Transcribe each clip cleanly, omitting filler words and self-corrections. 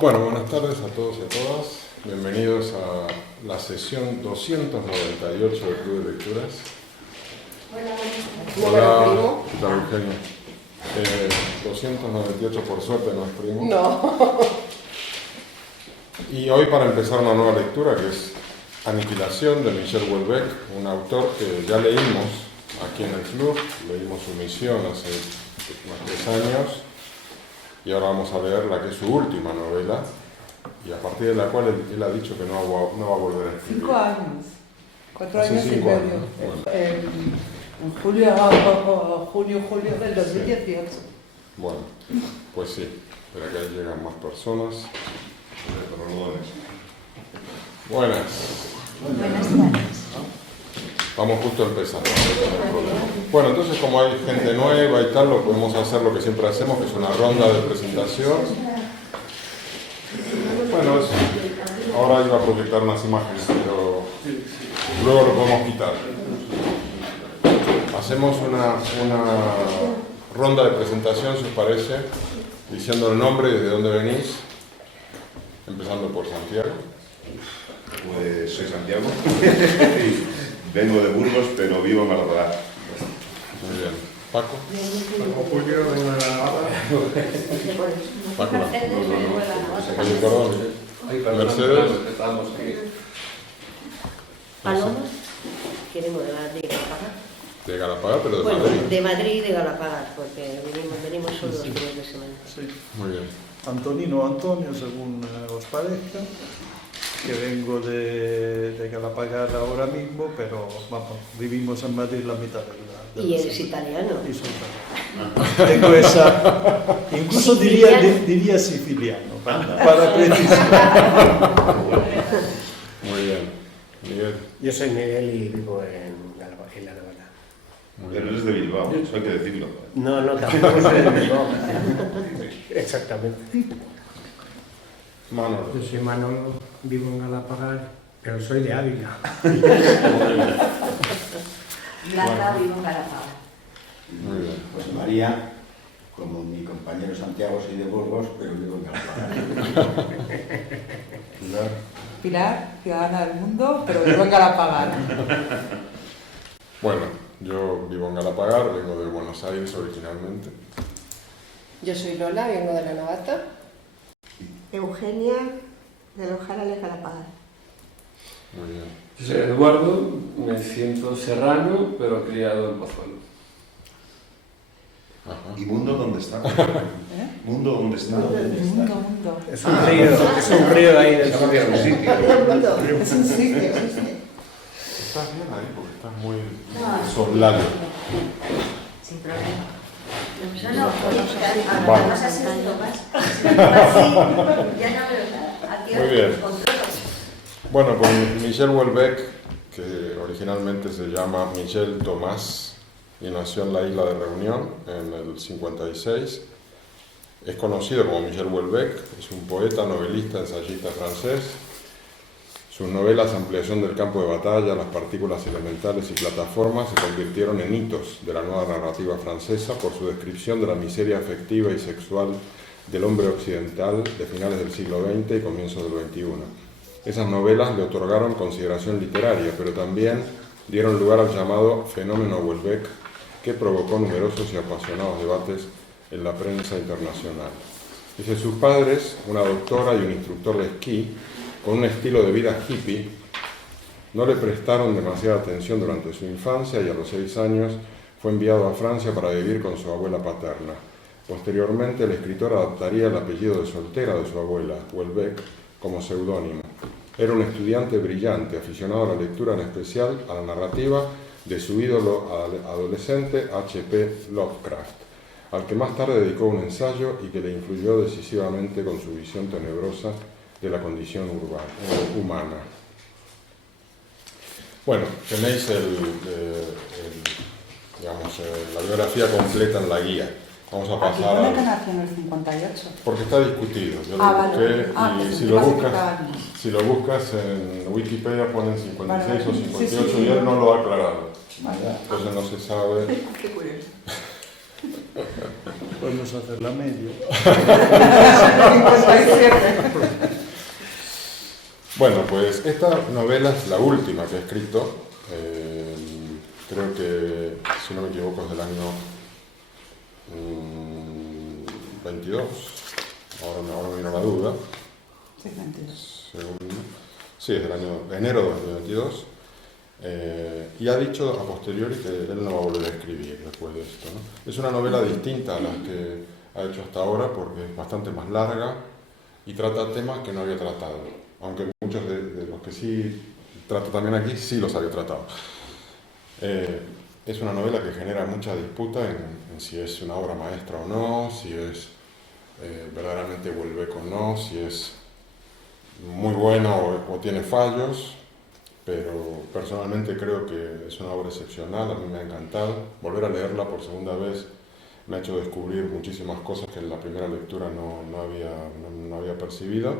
Bueno, buenas tardes a todos y a todas. Bienvenidos a la sesión 298 del Club de Lecturas. Hola, ¿qué tal, Eugenia? 298 por suerte no es primo. No. Y hoy para empezar una nueva lectura que es Aniquilación de Michel Houellebecq, un autor que ya leímos aquí en el club, leímos su misión hace unos 3 años y ahora vamos a leer la que es su última novela y a partir de la cual él ha dicho que no va a volver a escribir. 5 años. 4 Hace años y 5 medio. años, bueno. En julio del 2018. Bueno, pues sí, espera que ahí llegan más personas. Buenas. Buenas tardes. Vamos justo a empezar. Bueno, entonces como hay gente nueva y tal, lo podemos hacer lo que siempre hacemos, que es una ronda de presentación. Bueno, ahora iba a proyectar unas imágenes, pero luego lo podemos quitar. Hacemos una ronda de presentación, si os parece, diciendo el nombre y desde dónde venís, empezando por Santiago. Pues soy Santiago, vengo de Burgos, pero vivo en Alcalá. Muy bien. Paco. Paco Julio, vengo de la Navarra. Paco. No. Oye, perdón. Mercedes. Paloma, queremos de Madrid y Galapagar. De Galapagar, pero de Bueno, Madrid. de Madrid y de Galapagar, porque venimos solo los fines de semana. Sí. Muy bien. Antonino Antonio, según os parezca, que vengo de Galapagar ahora mismo, pero vamos, vivimos en Madrid la mitad de la Y eres italiano. Y soy italiano. Tengo esa, incluso diría siciliano, para precisar. Muy bien. Miguel. Yo soy Miguel y vivo en la Navarra. Muy Pero bien. eres de Bilbao, eso hay que decirlo. No, tampoco soy de Bilbao. Exactamente. Manolo. Yo soy Manolo, vivo en Galapagar, pero soy de Ávila. Blanca vivo en Galapagar. Muy bien. Pues María, como mi compañero Santiago, soy de Burgos, pero vivo en Galapagar. Pilar, ciudadana del mundo, pero vivo en Galapagar. Bueno, yo vivo en Galapagar, vengo de Buenos Aires originalmente. Yo soy Lola, vengo de la Navata. Eugenia, de los Jarales Galapagar. Muy bien. Yo soy Eduardo, me siento serrano, pero criado en Pozuelo. Ajá. ¿Y Mundo dónde está? ¿Mundo dónde está? Mundo. Es un río ahí del Se ha cambiado de sitio. Es un sitio. Estás bien ahí porque estás muy soplado. Sin problema. Vale. Además ha sido más. Ya no veo nada. Aquí Muy bien. controlo. Bueno, con Michel Houellebecq, que originalmente se llama Michel Thomas y nació en la isla de Reunión en el 56. Es conocido como Michel Houellebecq, es un poeta, novelista, ensayista francés. Sus novelas Ampliación del campo de batalla, Las partículas elementales y Plataformas se convirtieron en hitos de la nueva narrativa francesa por su descripción de la miseria afectiva y sexual del hombre occidental de finales del siglo XX y comienzos del XXI. Esas novelas le otorgaron consideración literaria, pero también dieron lugar al llamado fenómeno Houellebecq, que provocó numerosos y apasionados debates en la prensa internacional. Dice, sus padres, una doctora y un instructor de esquí, con un estilo de vida hippie, no le prestaron demasiada atención durante su infancia y a los 6 años fue enviado a Francia para vivir con su abuela paterna. Posteriormente, el escritor adoptaría el apellido de soltera de su abuela, Houellebecq, como seudónimo. Era un estudiante brillante, aficionado a la lectura, en especial a la narrativa de su ídolo adolescente H.P. Lovecraft, al que más tarde dedicó un ensayo y que le influyó decisivamente con su visión tenebrosa de la condición humana. Bueno, tenéis la biografía completa en la guía. Vamos a Aquí pasar pone que a... nació en el 58. Porque está discutido. Yo lo Vale. busqué y Que si lo buscas... 50 años. Si lo buscas en Wikipedia ponen 56 Vale. o 58 Sí, sí, y él no lo ha aclarado. Vale. Entonces no se sabe. Qué curioso. Podemos hacer la media. 57. Bueno, pues esta novela es la última que he escrito. Creo que, si no me equivoco, es del año 22. Ahora me vino la duda. Sí, 22. Sí, es del año de enero de 2022. Y ha dicho a posteriori que él no va a volver a escribir después de esto, ¿no? Es una novela distinta a las que ha hecho hasta ahora porque es bastante más larga y trata temas que no había tratado, aunque muchos de los que sí trata también aquí sí los había tratado. Es una novela que genera mucha disputa en si es una obra maestra o no, si es verdaderamente Houellebecq o no, si es muy buena o tiene fallos. Pero personalmente creo que es una obra excepcional, a mí me ha encantado. Volver a leerla por segunda vez me ha hecho descubrir muchísimas cosas que en la primera lectura no había percibido.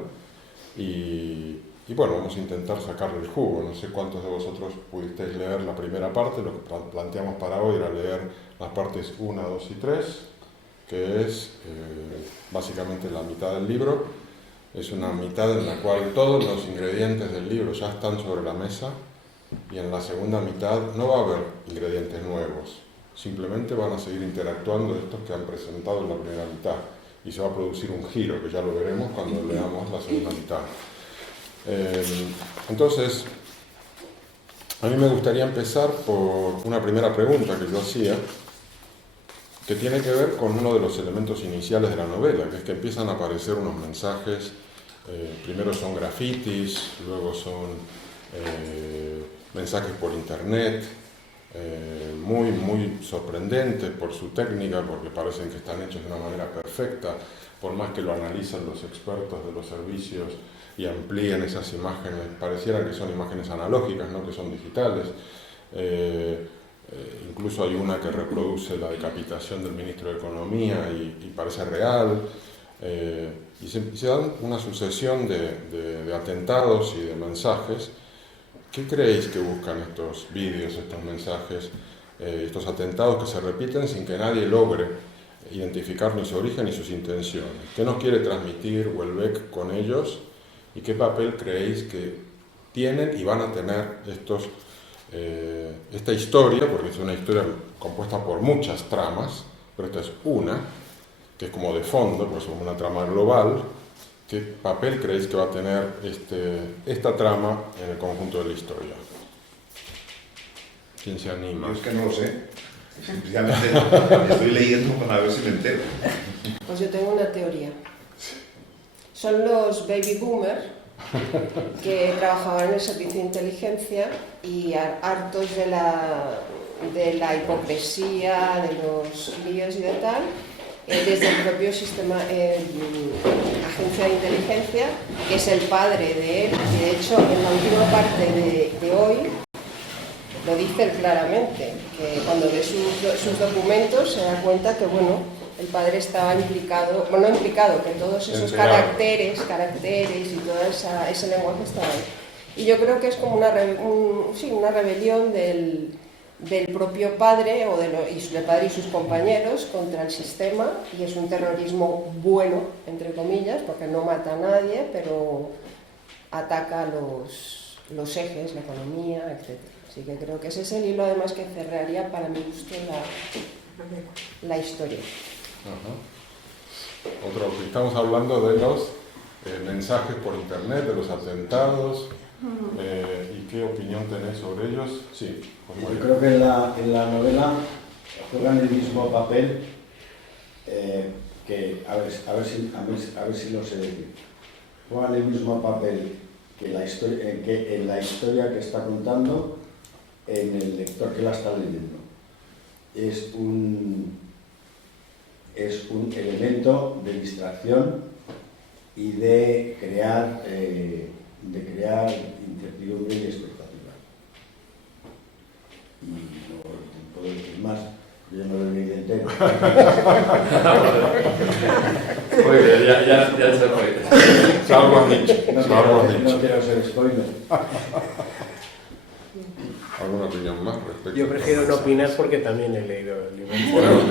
Y bueno, vamos a intentar sacarle el jugo. No sé cuántos de vosotros pudisteis leer la primera parte. Lo que planteamos para hoy era leer las partes 1, 2 y 3, que es básicamente la mitad del libro. Es una mitad en la cual todos los ingredientes del libro ya están sobre la mesa y en la segunda mitad no va a haber ingredientes nuevos, simplemente van a seguir interactuando estos que han presentado en la primera mitad y se va a producir un giro que ya lo veremos cuando leamos la segunda mitad. Entonces, a mí me gustaría empezar por una primera pregunta que yo hacía, que tiene que ver con uno de los elementos iniciales de la novela, que es que empiezan a aparecer unos mensajes, primero son grafitis, luego son mensajes por internet, muy sorprendentes por su técnica, porque parecen que están hechos de una manera perfecta, por más que lo analizan los expertos de los servicios y amplíen esas imágenes, pareciera que son imágenes analógicas, no que son digitales. Incluso hay una que reproduce la decapitación del ministro de Economía y parece real. Y se dan una sucesión de atentados y de mensajes. ¿Qué creéis que buscan estos vídeos, estos mensajes, estos atentados que se repiten sin que nadie logre identificar ni su origen ni sus intenciones? ¿Qué nos quiere transmitir Houellebecq con ellos? ¿Y qué papel creéis que tienen y van a tener esta historia, porque es una historia compuesta por muchas tramas, pero esta es una, que es como de fondo, pues como una trama global? ¿Qué papel creéis que va a tener esta trama en el conjunto de la historia? ¿Quién se anima? Yo es que no lo sé. Simplemente estoy leyendo para ver si me entero. Pues yo tengo una teoría. Son los baby boomers que trabajaban en el servicio de inteligencia y hartos de la hipocresía, de los líos y de tal, desde el propio sistema, agencia de inteligencia, que es el padre de él, y de hecho en la última parte de hoy lo dice claramente, que cuando ve sus documentos se da cuenta que el padre estaba implicado, que todos esos caracteres y todo ese lenguaje estaba ahí. Y yo creo que es como una rebelión del propio padre del padre y sus compañeros contra el sistema, y es un terrorismo bueno, entre comillas, porque no mata a nadie, pero ataca los ejes, la economía, etc. Así que creo que ese es el hilo además que cerraría para mi gusto la historia. Ajá. Estamos hablando de los mensajes por internet, de los atentados. ¿Y qué opinión tenéis sobre ellos? Sí, yo creo que en la novela juegan el mismo papel que, a ver si lo sé decir, juegan el mismo papel que en la historia que está contando en el lector que la está leyendo. Es un elemento de distracción y de crear incertidumbre y expectativa. Y no puedo decir más, yo no lo leí entero. Oye, ya se fue. Salvo has dicho. No quiero ser spoiler. ¿Alguna opinión más respecto respecto. Yo prefiero no opinar porque también he leído el libro. Bueno,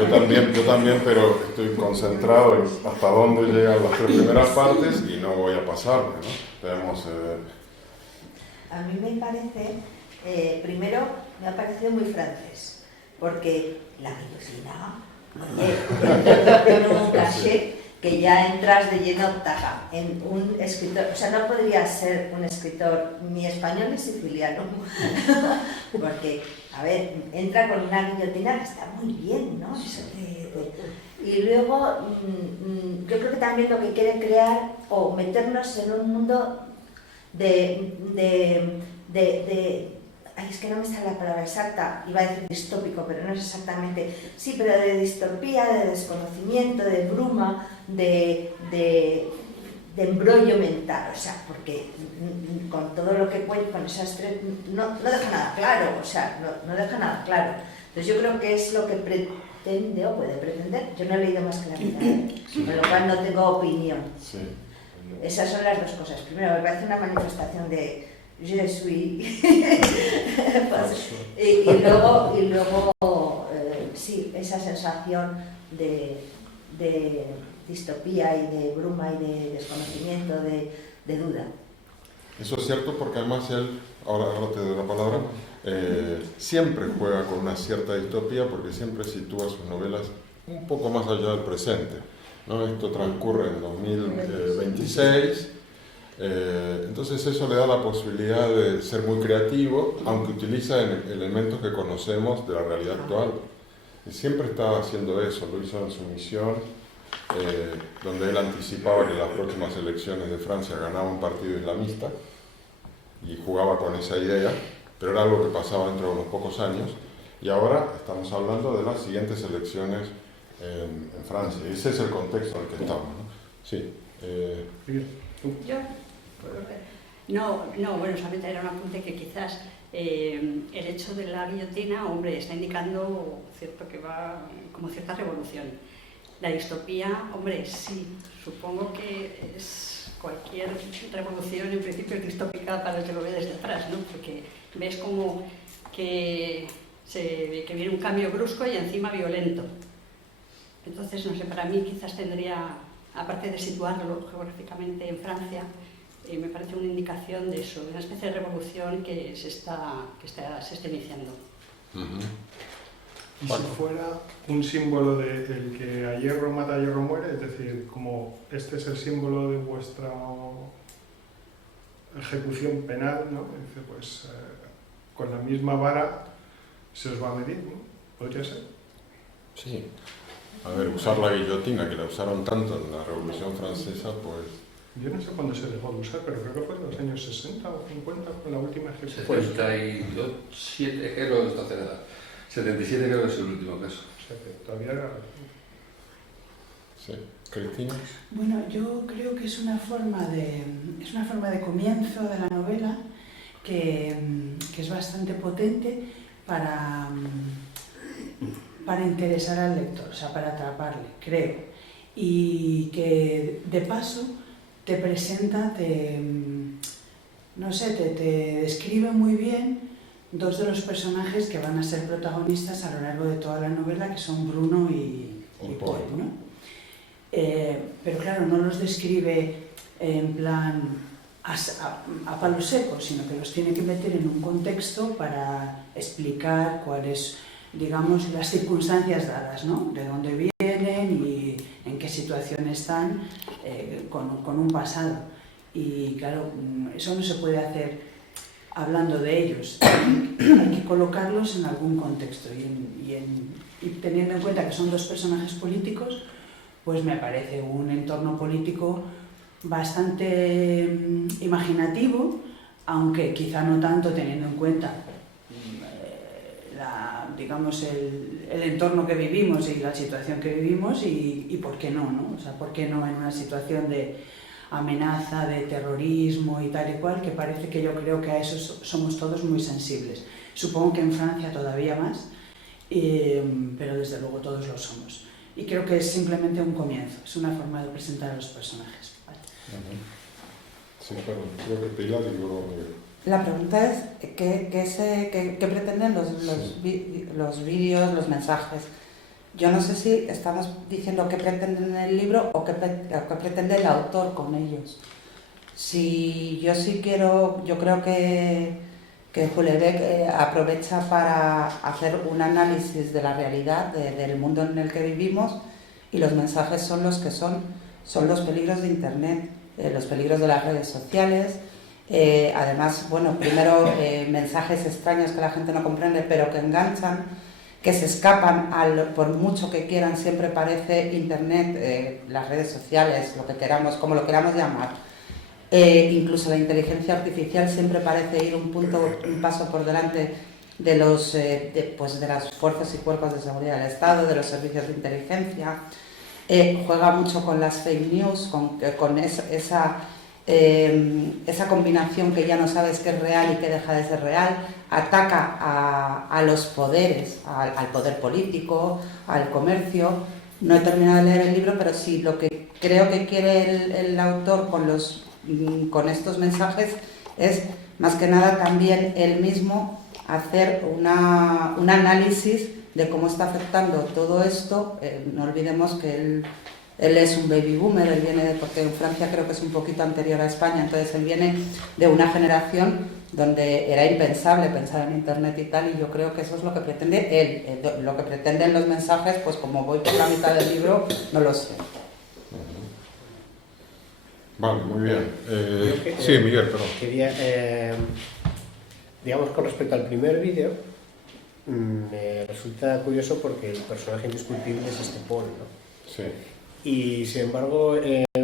yo también, pero estoy concentrado en hasta dónde llegan las 3 primeras partes y no voy a pasarme, ¿no? Debemos... A mí me parece, primero, me ha parecido muy francés, porque la guillotina, oye, con un cachet que ya entras de lleno taja en un escritor, o sea, no podría ser un escritor ni español ni siciliano, porque, a ver, entra con una guillotina que está muy bien, ¿no? Eso y luego, yo creo que también lo que quiere crear o meternos en un mundo ay, es que no me sale la palabra exacta, iba a decir distópico, pero no es exactamente, sí, pero de distopía, de desconocimiento, de bruma, de embrollo mental, o sea, porque con todo lo que cuenta, con esas 3, no deja nada claro, o sea, no deja nada claro. Entonces yo creo que es lo que pretende o puede pretender, yo no he leído más que la mitad, con lo cual no tengo opinión. Sí. Esas son las 2 cosas. Primero, me parece una manifestación de je suis y luego sí, esa sensación de distopía y de bruma y de desconocimiento, de duda. Eso es cierto porque además él, ahora te doy la palabra, siempre juega con una cierta distopía porque siempre sitúa sus novelas un poco más allá del presente, ¿no? Esto transcurre en 2026, entonces eso le da la posibilidad de ser muy creativo, aunque utiliza elementos que conocemos de la realidad actual. Y siempre está haciendo eso, lo hizo en su misión, donde él anticipaba que las próximas elecciones de Francia ganaba un partido islamista y jugaba con esa idea, pero era algo que pasaba dentro de unos pocos años, y ahora estamos hablando de las siguientes elecciones en Francia, y ese es el contexto en el que estamos, ¿no? Sí. ¿Yo? No, bueno, solamente era un apunte que quizás el hecho de la guillotina, hombre, está indicando cierto que va como cierta revolución. La distopía, hombre, sí, supongo que es cualquier revolución en principio es distópica para el que lo ve desde atrás, ¿no? Porque ves como que viene un cambio brusco y encima violento. Entonces, no sé, para mí quizás tendría, aparte de situarlo geográficamente en Francia, me parece una indicación de eso, de una especie de revolución que se está iniciando. Y si fuera un símbolo de el que a hierro mata, a hierro muere, es decir, como este es el símbolo de vuestra ejecución penal, ¿no? Dice, pues con la misma vara se os va a medir, ¿no? ¿Podría ser? Sí. A ver, usar la guillotina, que la usaron tanto en la Revolución Francesa, pues... Yo no sé cuándo se dejó de usar, pero creo que fue en los años 60 o 50 con la última ejecución. 77 creo que está cerrada. 77 creo que es el último caso. O sea que todavía era... Sí. ¿Cristina? Bueno, yo creo que es una forma de comienzo de la novela que es bastante potente para interesar al lector, o sea, para atraparle, creo. Y que de paso te presenta, te describe muy bien 2 de los personajes que van a ser protagonistas a lo largo de toda la novela, que son Bruno y Paul, ¿no? Pero claro, no los describe en plan a palo seco, sino que los tiene que meter en un contexto para explicar cuáles, digamos, las circunstancias dadas, ¿no? De dónde vienen y en qué situación están con un pasado. Y claro, eso no se puede hacer hablando de ellos, hay que colocarlos en algún contexto y teniendo en cuenta que son 2 personajes políticos, pues me parece un entorno político bastante imaginativo, aunque quizá no tanto teniendo en cuenta digamos el entorno que vivimos y la situación que vivimos y por qué no, ¿no? O sea, por qué no en una situación de amenaza, de terrorismo y tal y cual, que parece que yo creo que a eso somos todos muy sensibles. Supongo que en Francia todavía más, pero desde luego todos lo somos. Y creo que es simplemente un comienzo, es una forma de presentar a los personajes. ¿Vale? Sí, pero creo que Pilar y luego Miguel. La pregunta es, ¿qué pretenden los vídeos, los mensajes? Yo no sé si estamos diciendo qué pretenden en el libro o qué pretende el autor con ellos. Yo creo que Houellebecq aprovecha para hacer un análisis de la realidad, del mundo en el que vivimos, y los mensajes son los que son los peligros de Internet, los peligros de las redes sociales. Además, bueno, primero mensajes extraños que la gente no comprende pero que enganchan, que se escapan, por mucho que quieran, siempre parece Internet, las redes sociales, lo que queramos, como lo queramos llamar. Incluso la inteligencia artificial siempre parece ir un paso por delante de las fuerzas y cuerpos de seguridad del Estado, de los servicios de inteligencia. Juega mucho con las fake news, con esa combinación que ya no sabes qué es real y qué deja de ser real. Ataca a los poderes, al poder político, al comercio. No he terminado de leer el libro, pero sí, lo que creo que quiere el autor con estos mensajes es, más que nada, también él mismo hacer un análisis de cómo está afectando todo esto. No olvidemos que él es un baby boomer, porque en Francia creo que es un poquito anterior a España, entonces él viene de una generación donde era impensable pensar en Internet y tal, y yo creo que eso es lo que pretende él. Lo que pretenden los mensajes, pues como voy por la mitad del libro, no lo sé. Vale, muy bien. Sí, Miguel, perdón. Quería, digamos, con respecto al primer vídeo, me resulta curioso porque el personaje indiscutible es Paul, ¿no? Sí. Y sin embargo,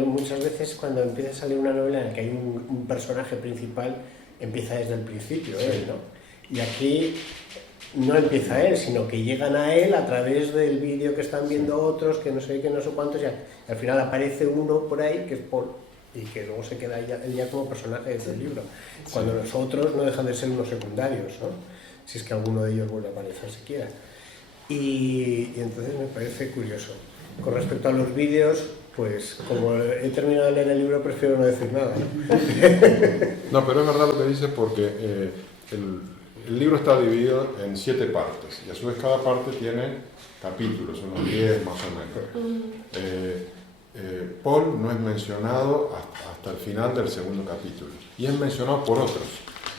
muchas veces cuando empieza a salir una novela en la que hay un personaje principal, empieza desde el principio él, ¿no? Y aquí no empieza él, sino que llegan a él a través del vídeo que están viendo otros, que no sé qué, no sé cuántos, y al final aparece uno por ahí que es Paul, y que luego se queda ella como personaje del libro, cuando los otros no dejan de ser unos secundarios, ¿no? Si es que alguno de ellos vuelve a aparecer siquiera. Y entonces me parece curioso. Con respecto a los vídeos, pues como he terminado de leer el libro, prefiero no decir nada, ¿no? No, pero es verdad lo que dices, porque el libro está dividido en 7 partes, y a su vez cada parte tiene capítulos, unos 10 más o menos. Paul no es mencionado hasta el final del segundo capítulo, y es mencionado por otros.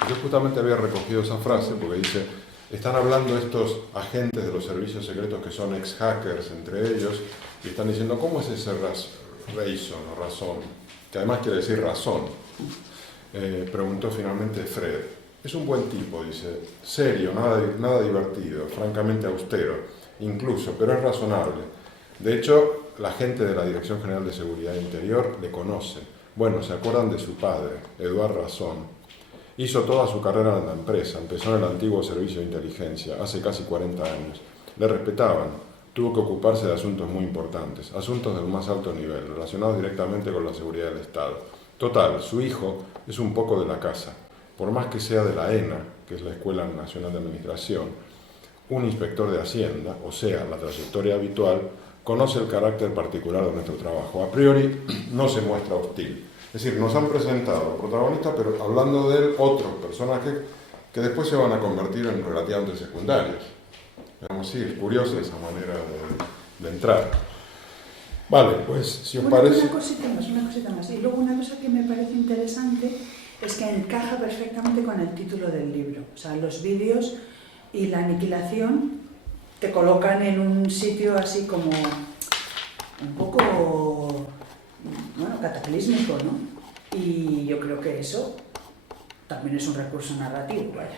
Yo justamente había recogido esa frase porque dice, están hablando estos agentes de los servicios secretos que son ex-hackers entre ellos, y están diciendo, ¿cómo es ese razón? Que además quiere decir razón. Preguntó finalmente Fred. Es un buen tipo, dice, serio, nada divertido, francamente austero, incluso, pero es razonable. De hecho, la gente de la Dirección General de Seguridad Interior le conoce. Bueno, se acuerdan de su padre, Eduard Razón. Hizo toda su carrera en la empresa, empezó en el antiguo servicio de inteligencia, hace casi 40 años. Le respetaban, tuvo que ocuparse de asuntos muy importantes, asuntos del más alto nivel, relacionados directamente con la seguridad del Estado. Total, su hijo es un poco de la casa. Por más que sea de la ENA, que es la Escuela Nacional de Administración, un inspector de Hacienda, o sea, la trayectoria habitual, conoce el carácter particular de nuestro trabajo. A priori, no se muestra hostil. Es decir, nos han presentado al protagonista, pero hablando de él, otros personajes que después se van a convertir en relativamente secundarios. Digamos, sí, es curiosa esa manera de entrar. Vale, pues si os parece... Una cosita más. Y luego una cosa que me parece interesante es que encaja perfectamente con el título del libro. O sea, los vídeos y la aniquilación te colocan en un sitio así como un poco, bueno, cataclísmico, ¿no? Y yo creo que eso también es un recurso narrativo, ¿vale?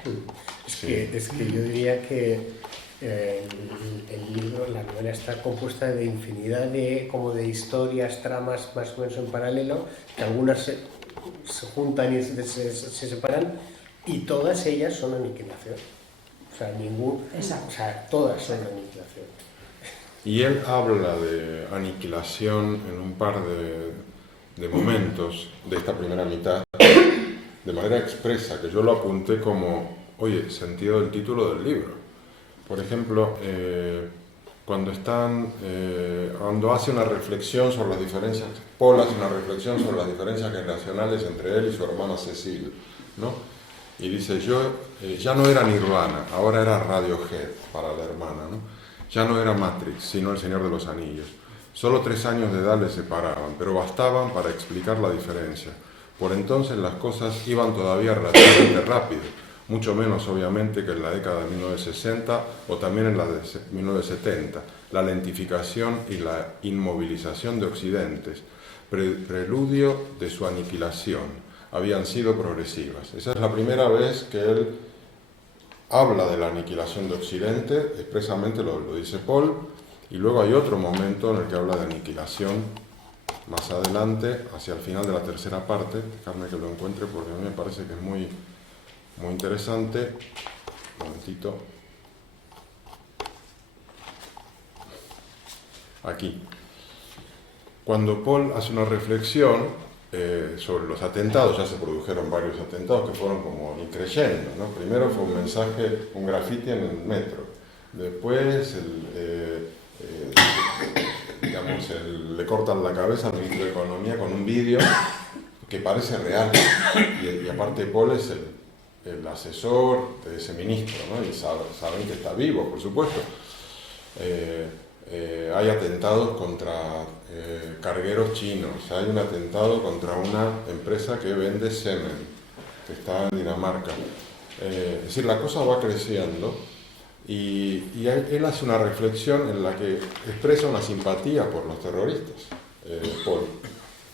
Es que yo diría que el libro, la novela está compuesta de infinidad de historias, tramas más o menos en paralelo, que algunas se juntan y se separan, y todas ellas son aniquilación. O sea, todas son aniquilación. Y él habla de aniquilación en un par de momentos de esta primera mitad, de manera expresa, que yo lo apunté como, oye, sentido del título del libro. Por ejemplo, cuando hace una reflexión sobre las diferencias, Paul hace una reflexión sobre las diferencias generacionales entre él y su hermana Cecile, ¿no? y dice, ya no era Nirvana, ahora era Radiohead para la hermana, ¿no? Ya no era Matrix, sino El Señor de los Anillos. Solo 3 años de edad le separaban, pero bastaban para explicar la diferencia. Por entonces las cosas iban todavía relativamente rápido, mucho menos obviamente que en la década de 1960 o también en la de 1970, la lentificación y la inmovilización de Occidentes, preludio de su aniquilación, habían sido progresivas. Esa es la primera vez que él habla de la aniquilación de Occidente, expresamente lo dice Paul, y luego hay otro momento en el que habla de aniquilación más adelante, hacia el final de la tercera parte. Dejadme que lo encuentre porque a mí me parece que es muy interesante. Un momentito. Aquí. Cuando Paul hace una reflexión sobre los atentados, ya se produjeron varios atentados que fueron como increyendo, ¿no? Primero fue un mensaje, un grafiti en el metro. Después le cortan la cabeza al ministro de Economía con un vídeo que parece real. Y aparte Paul es el asesor de ese ministro, ¿no? Y saben que está vivo, por supuesto. Hay atentados contra cargueros chinos, hay un atentado contra una empresa que vende semen, que está en Dinamarca. Es decir, la cosa va creciendo y él hace una reflexión en la que expresa una simpatía por los terroristas, Paul,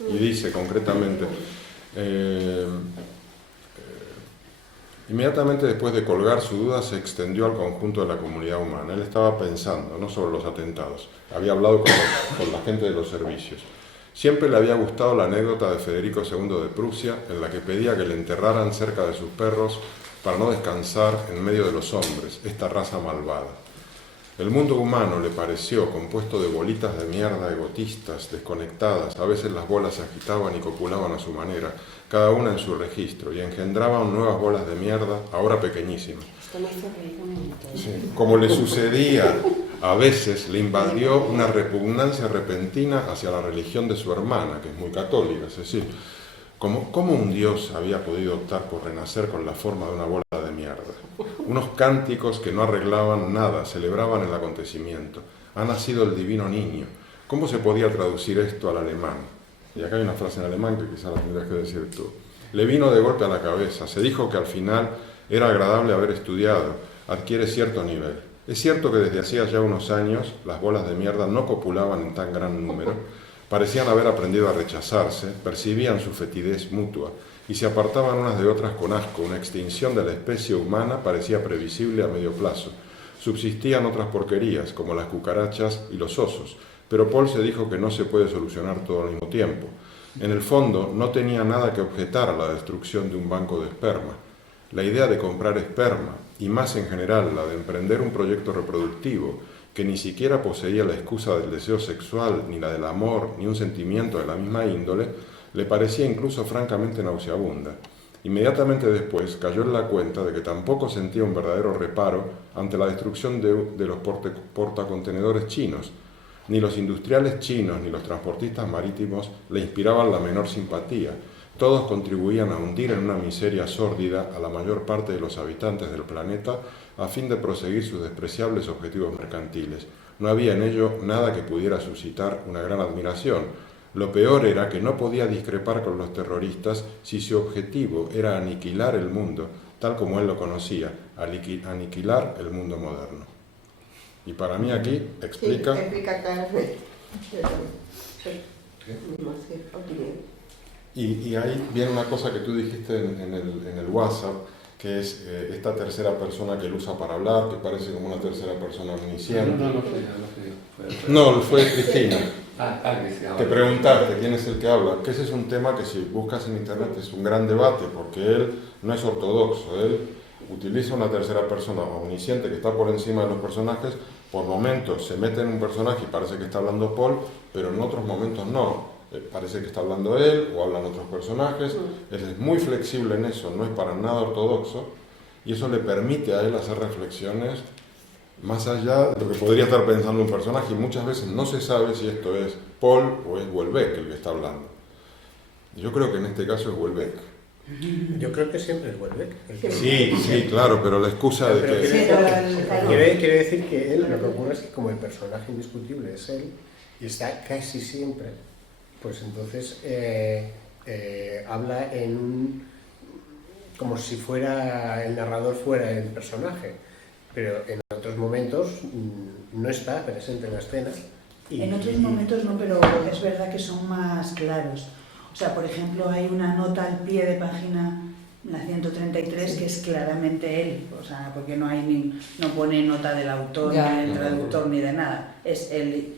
y dice concretamente, inmediatamente después de colgar su duda se extendió al conjunto de la comunidad humana. Él estaba pensando no sobre los atentados, había hablado con la gente de los servicios. Siempre le había gustado la anécdota de Federico II de Prusia en la que pedía que le enterraran cerca de sus perros para no descansar en medio de los hombres, esta raza malvada. El mundo humano le pareció compuesto de bolitas de mierda egotistas, desconectadas, a veces las bolas se agitaban y copulaban a su manera, cada una en su registro, y engendraban nuevas bolas de mierda, ahora pequeñísimas. Esto me hizo reír un montón. Sí. Como le sucedía, a veces le invadió una repugnancia repentina hacia la religión de su hermana, que es muy católica, es decir, ¿cómo un dios había podido optar por renacer con la forma de una bola de mierda? Unos cánticos que no arreglaban nada, celebraban el acontecimiento. Ha nacido el divino niño. ¿Cómo se podía traducir esto al alemán? Y acá hay una frase en alemán que quizás la tendrás que decir tú. Le vino de golpe a la cabeza. Se dijo que al final era agradable haber estudiado. Adquiere cierto nivel. Es cierto que desde hacía ya unos años las bolas de mierda no copulaban en tan gran número. Parecían haber aprendido a rechazarse, percibían su fetidez mutua y se apartaban unas de otras con asco. Una extinción de la especie humana parecía previsible a medio plazo. Subsistían otras porquerías, como las cucarachas y los osos, pero Paul se dijo que no se puede solucionar todo al mismo tiempo. En el fondo, no tenía nada que objetar a la destrucción de un banco de esperma. La idea de comprar esperma, y más en general la de emprender un proyecto reproductivo, que ni siquiera poseía la excusa del deseo sexual, ni la del amor, ni un sentimiento de la misma índole, le parecía incluso francamente nauseabunda. Inmediatamente después cayó en la cuenta de que tampoco sentía un verdadero reparo ante la destrucción de los portacontenedores chinos. Ni los industriales chinos ni los transportistas marítimos le inspiraban la menor simpatía. Todos contribuían a hundir en una miseria sórdida a la mayor parte de los habitantes del planeta a fin de proseguir sus despreciables objetivos mercantiles. No había en ello nada que pudiera suscitar una gran admiración. Lo peor era que no podía discrepar con los terroristas si su objetivo era aniquilar el mundo, tal como él lo conocía, aniquilar el mundo moderno. Y para mí aquí explica... Sí, explica claramente. Y ahí viene una cosa que tú dijiste en el WhatsApp, que es esta tercera persona que él usa para hablar, que parece como una tercera persona omnisciente. No, fue Cristina. Te preguntaste quién es el que habla, que ese es un tema que si buscas en internet es un gran debate, porque él no es ortodoxo, él utiliza una tercera persona omnisciente que está por encima de los personajes, por momentos se mete en un personaje y parece que está hablando Paul, pero en otros momentos no, parece que está hablando él o hablan otros personajes, él es muy flexible en eso, no es para nada ortodoxo, y eso le permite a él hacer reflexiones más allá de lo que podría estar pensando un personaje, y muchas veces no se sabe si esto es Paul o es Houellebecq el que está hablando. Yo creo que en este caso es Houellebecq, Yo creo que siempre es Houellebecq. Sí, claro, pero la excusa de que... Quiero decir que él, lo que ocurre es que como el personaje indiscutible es él, y está casi siempre, pues entonces habla en un... como si fuera el narrador fuera el personaje, pero en otros momentos no está presente en la escena. En otros momentos no, pero es verdad que son más claros. O sea, por ejemplo, hay una nota al pie de página, la 133, que es claramente él, o sea, porque no pone nota del autor, ni del traductor, ni de nada. Es él.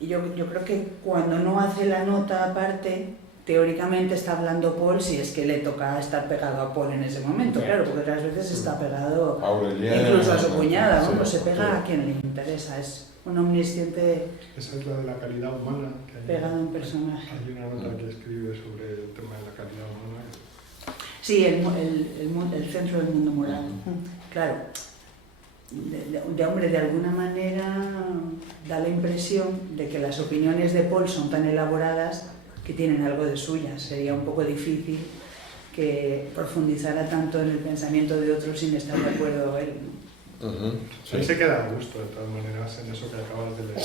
Y yo creo que cuando no hace la nota aparte, teóricamente está hablando Paul si es que le toca estar pegado a Paul en ese momento, claro, porque otras veces está pegado incluso a su cuñada, pues se pega a quien le interesa, es un omnisciente. Esa es la de la calidad humana. Que hay, pegado a un personaje. Hay una nota que escribe sobre el tema de la calidad humana. Sí, el centro del mundo moral. Claro, de alguna manera da la impresión de que las opiniones de Paul son tan elaboradas que tienen algo de suyas. Sería un poco difícil que profundizara tanto en el pensamiento de otros sin estar de acuerdo él. Sí. Se queda a gusto, de todas maneras, en eso que acabas de leer.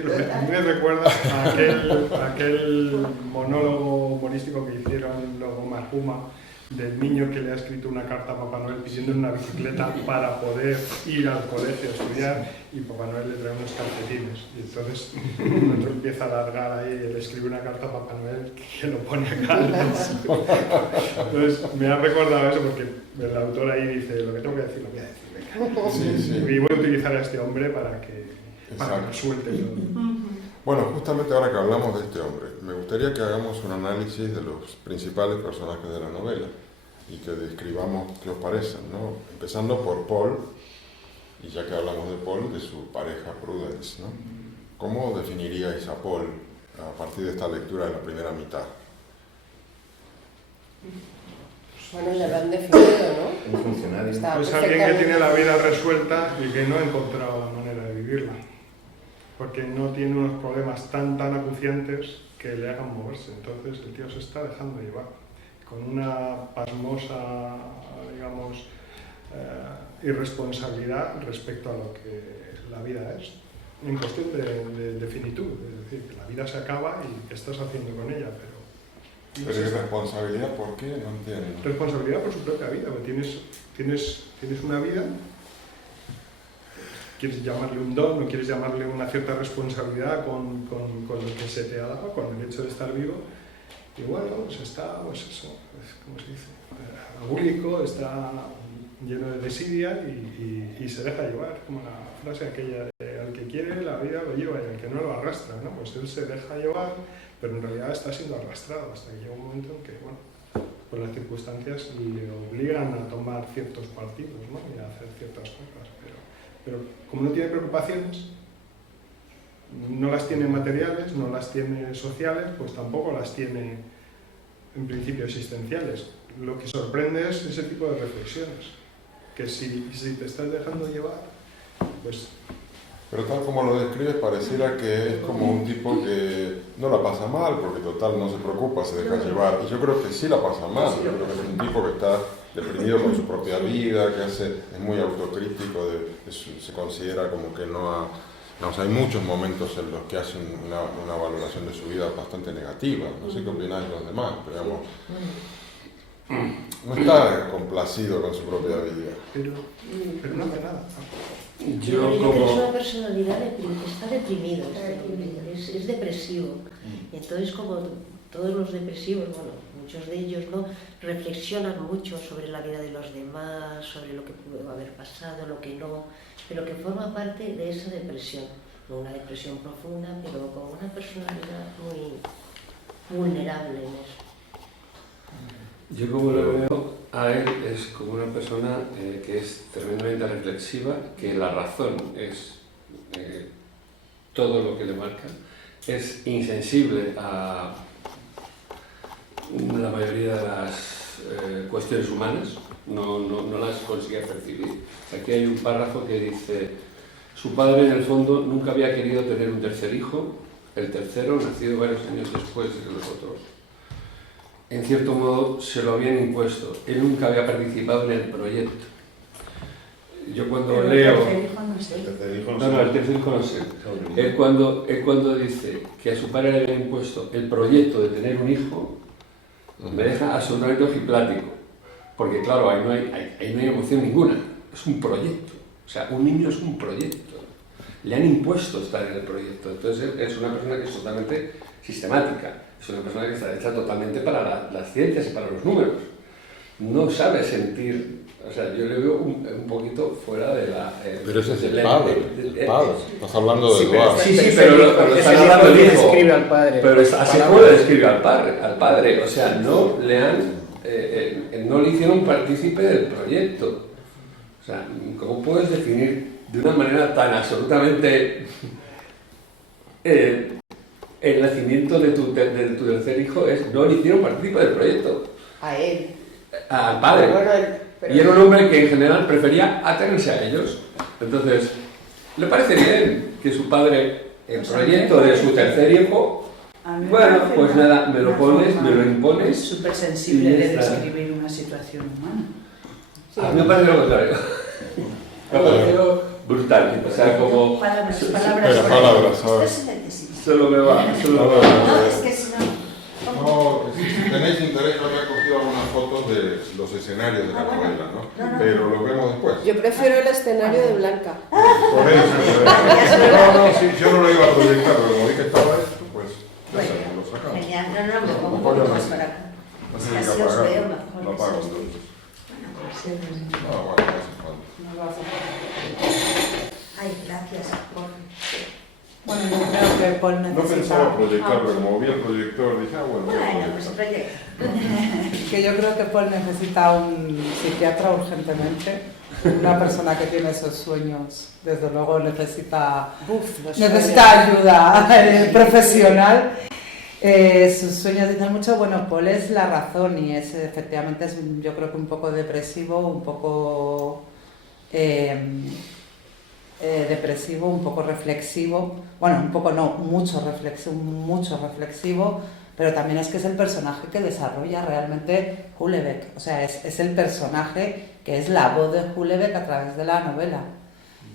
Porque a mí me recuerda a aquel monólogo humorístico que hicieron luego Marhuma, del niño que le ha escrito una carta a Papá Noel pidiéndole una bicicleta para poder ir al colegio a estudiar, y Papá Noel le trae unos calcetines. Y entonces el otro empieza a alargar ahí, él escribe una carta a Papá Noel que lo pone acá. Entonces me ha recordado eso porque el autor ahí dice, lo que tengo que decir, lo voy a decir. Venga. Y voy a utilizar a este hombre para que suelte todo. Bueno, justamente ahora que hablamos de este hombre, me gustaría que hagamos un análisis de los principales personajes de la novela y que describamos qué os parecen, ¿no? Empezando por Paul, y ya que hablamos de Paul, de su pareja Prudence, ¿no? ¿Cómo definiríais a Paul a partir de esta lectura de la primera mitad? Bueno, ya lo han definido, ¿no? Un funcionario. Es alguien que tiene la vida resuelta y que no ha encontrado la manera de vivirla. Porque no tiene unos problemas tan acuciantes que le hagan moverse. Entonces el tío se está dejando llevar con una pasmosa, digamos, irresponsabilidad respecto a lo que la vida es, en cuestión de finitud. Es decir, que la vida se acaba y qué estás haciendo con ella, pero... ¿Pero responsabilidad por qué? No entiendo. Responsabilidad por su propia vida, porque tienes una vida. Quieres llamarle un don, no quieres llamarle una cierta responsabilidad con lo que se te ha dado, con el hecho de estar vivo. Y bueno, pues está, pues eso, ¿cómo se dice? Agúlico, está lleno de desidia y se deja llevar, como la frase aquella de al que quiere la vida lo lleva y al que no lo arrastra, ¿no? Pues él se deja llevar, pero en realidad está siendo arrastrado hasta que llega un momento en que, bueno, pues las circunstancias le obligan a tomar ciertos partidos, ¿no? Y a hacer ciertas cosas. Pero como no tiene preocupaciones, no las tiene materiales, no las tiene sociales, pues tampoco las tiene en principio existenciales. Lo que sorprende es ese tipo de reflexiones, que si te estás dejando llevar, pues... Pero tal como lo describes, pareciera que es como un tipo que no la pasa mal, porque total no se preocupa, se deja llevar. Y yo creo que sí la pasa mal, yo creo que es un tipo que está deprimido con su propia vida, que es muy autocrítico, se considera como que no ha... hay muchos momentos en los que hacen una valoración de su vida bastante negativa. No sé qué opináis los demás, pero digamos, no está complacido con su propia vida. Pero no hace nada. Yo creo que es una personalidad está deprimido, es depresivo. Y entonces, como todos los depresivos, bueno, muchos de ellos no reflexionan mucho sobre la vida de los demás, sobre lo que pudo haber pasado, lo que no, pero que forma parte de esa depresión, no una depresión profunda, pero con una personalidad muy vulnerable en eso. Yo como lo veo a él es como una persona que es tremendamente reflexiva, que la razón es todo lo que le marca, es insensible a la mayoría de las cuestiones humanas, no las consigue percibir. Aquí hay un párrafo que dice: su padre en el fondo nunca había querido tener un tercer hijo, el tercero nacido varios años después de los otros. en cierto modo, se lo habían impuesto. Él nunca había participado en el proyecto. Yo cuando leo... El tercer hijo no sé. El tercer hijo No, el tercer hijo no sé. Él cuando dice que a su padre le había impuesto el proyecto de tener un hijo, me deja absolutamente ojiplático. Porque claro, ahí no hay emoción ninguna. Es un proyecto. O sea, un niño es un proyecto. Le han impuesto estar en el proyecto. Entonces es una persona que es totalmente sistemática. Es una persona que está hecha totalmente para las ciencias y para los números. No sabe sentir... O sea, yo le veo un poquito fuera de la... Pero ese es el padre. Estás hablando de Eduardo. Sí, pero estás hablando del hijo. Describe al padre. Pero así puede describir al padre. O sea, no le hicieron partícipe del proyecto. O sea, ¿cómo puedes definir de una manera tan absolutamente el nacimiento de tu tercer hijo no le hicieron partícipe del proyecto? A él. Al padre. Pero Y era un hombre que en general prefería atenerse a ellos. Entonces, ¿le parece bien que su padre, el proyecto de su tercer hijo, bueno, pues nada, me lo pones, me lo impones? Es súper sensible de describir una situación humana. A mí me parece lo contrario. Brutal, o sea, como... Palabras. Solo me va. No, es que si no... No, si tenéis interés, yo me he cogido algunas fotos de los escenarios de la novela, ¿no? Pero lo vemos después. yo prefiero el escenario de Blanca. Por eso. Sí, yo no lo iba a proyectar, pero como vi que estaba esto, pues ya lo sacamos. Genial, no, me pongo un poquito más para acá. Así os veo mejor. Lo apago entonces. No, bueno, no hace falta. Ay, gracias por... Bueno, yo creo que Paul necesita... No pensaba proyectarlo, como vi el proyector, dije, bueno... Bueno, pues proyecto. Que yo creo que Paul necesita un psiquiatra urgentemente. Una persona que tiene esos sueños, desde luego necesita ayuda profesional. Sus sueños dicen mucho. Bueno, Paul es la razón y efectivamente es, yo creo que un poco depresivo, un poco depresivo, un poco reflexivo. Bueno, un poco no, mucho reflexivo, pero también es que es el personaje que desarrolla realmente Houellebecq. O sea, es el personaje que es la voz de Houellebecq a través de la novela.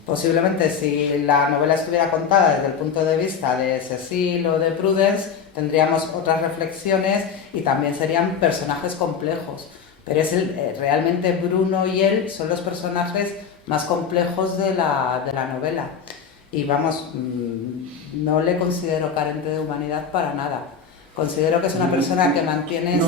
Posiblemente si la novela estuviera contada desde el punto de vista de Cecil o de Prudence, tendríamos otras reflexiones y también serían personajes complejos. Pero realmente Bruno y él son los personajes más complejos de la novela. Y vamos, no le considero carente de humanidad para nada. Considero que es una persona que mantiene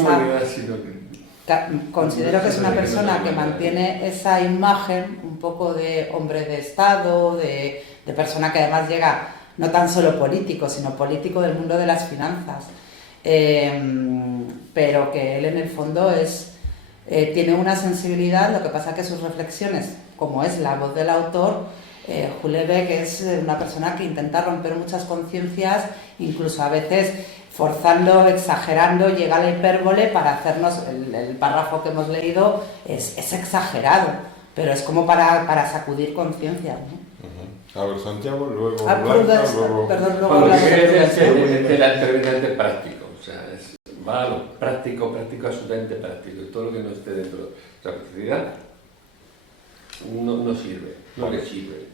considero que es una persona que mantiene esa imagen un poco de hombre de Estado, de persona que además llega no tan solo político, sino político del mundo de las finanzas. Pero que él en el fondo tiene una sensibilidad, lo que pasa que sus reflexiones, como es la voz del autor, Houellebecq es una persona que intenta romper muchas conciencias, incluso a veces forzando, exagerando, llega a la hipérbole para hacernos, el párrafo que hemos leído es exagerado, pero es como para sacudir conciencia, ¿no? A ver, Santiago, luego Blanca, luego... Perdón, luego Lo hablamos que de quería decir es que era tremendamente práctico, o sea, va a lo práctico, absolutamente práctico, y todo lo que no esté dentro de la practicidad no sirve, no le sirve.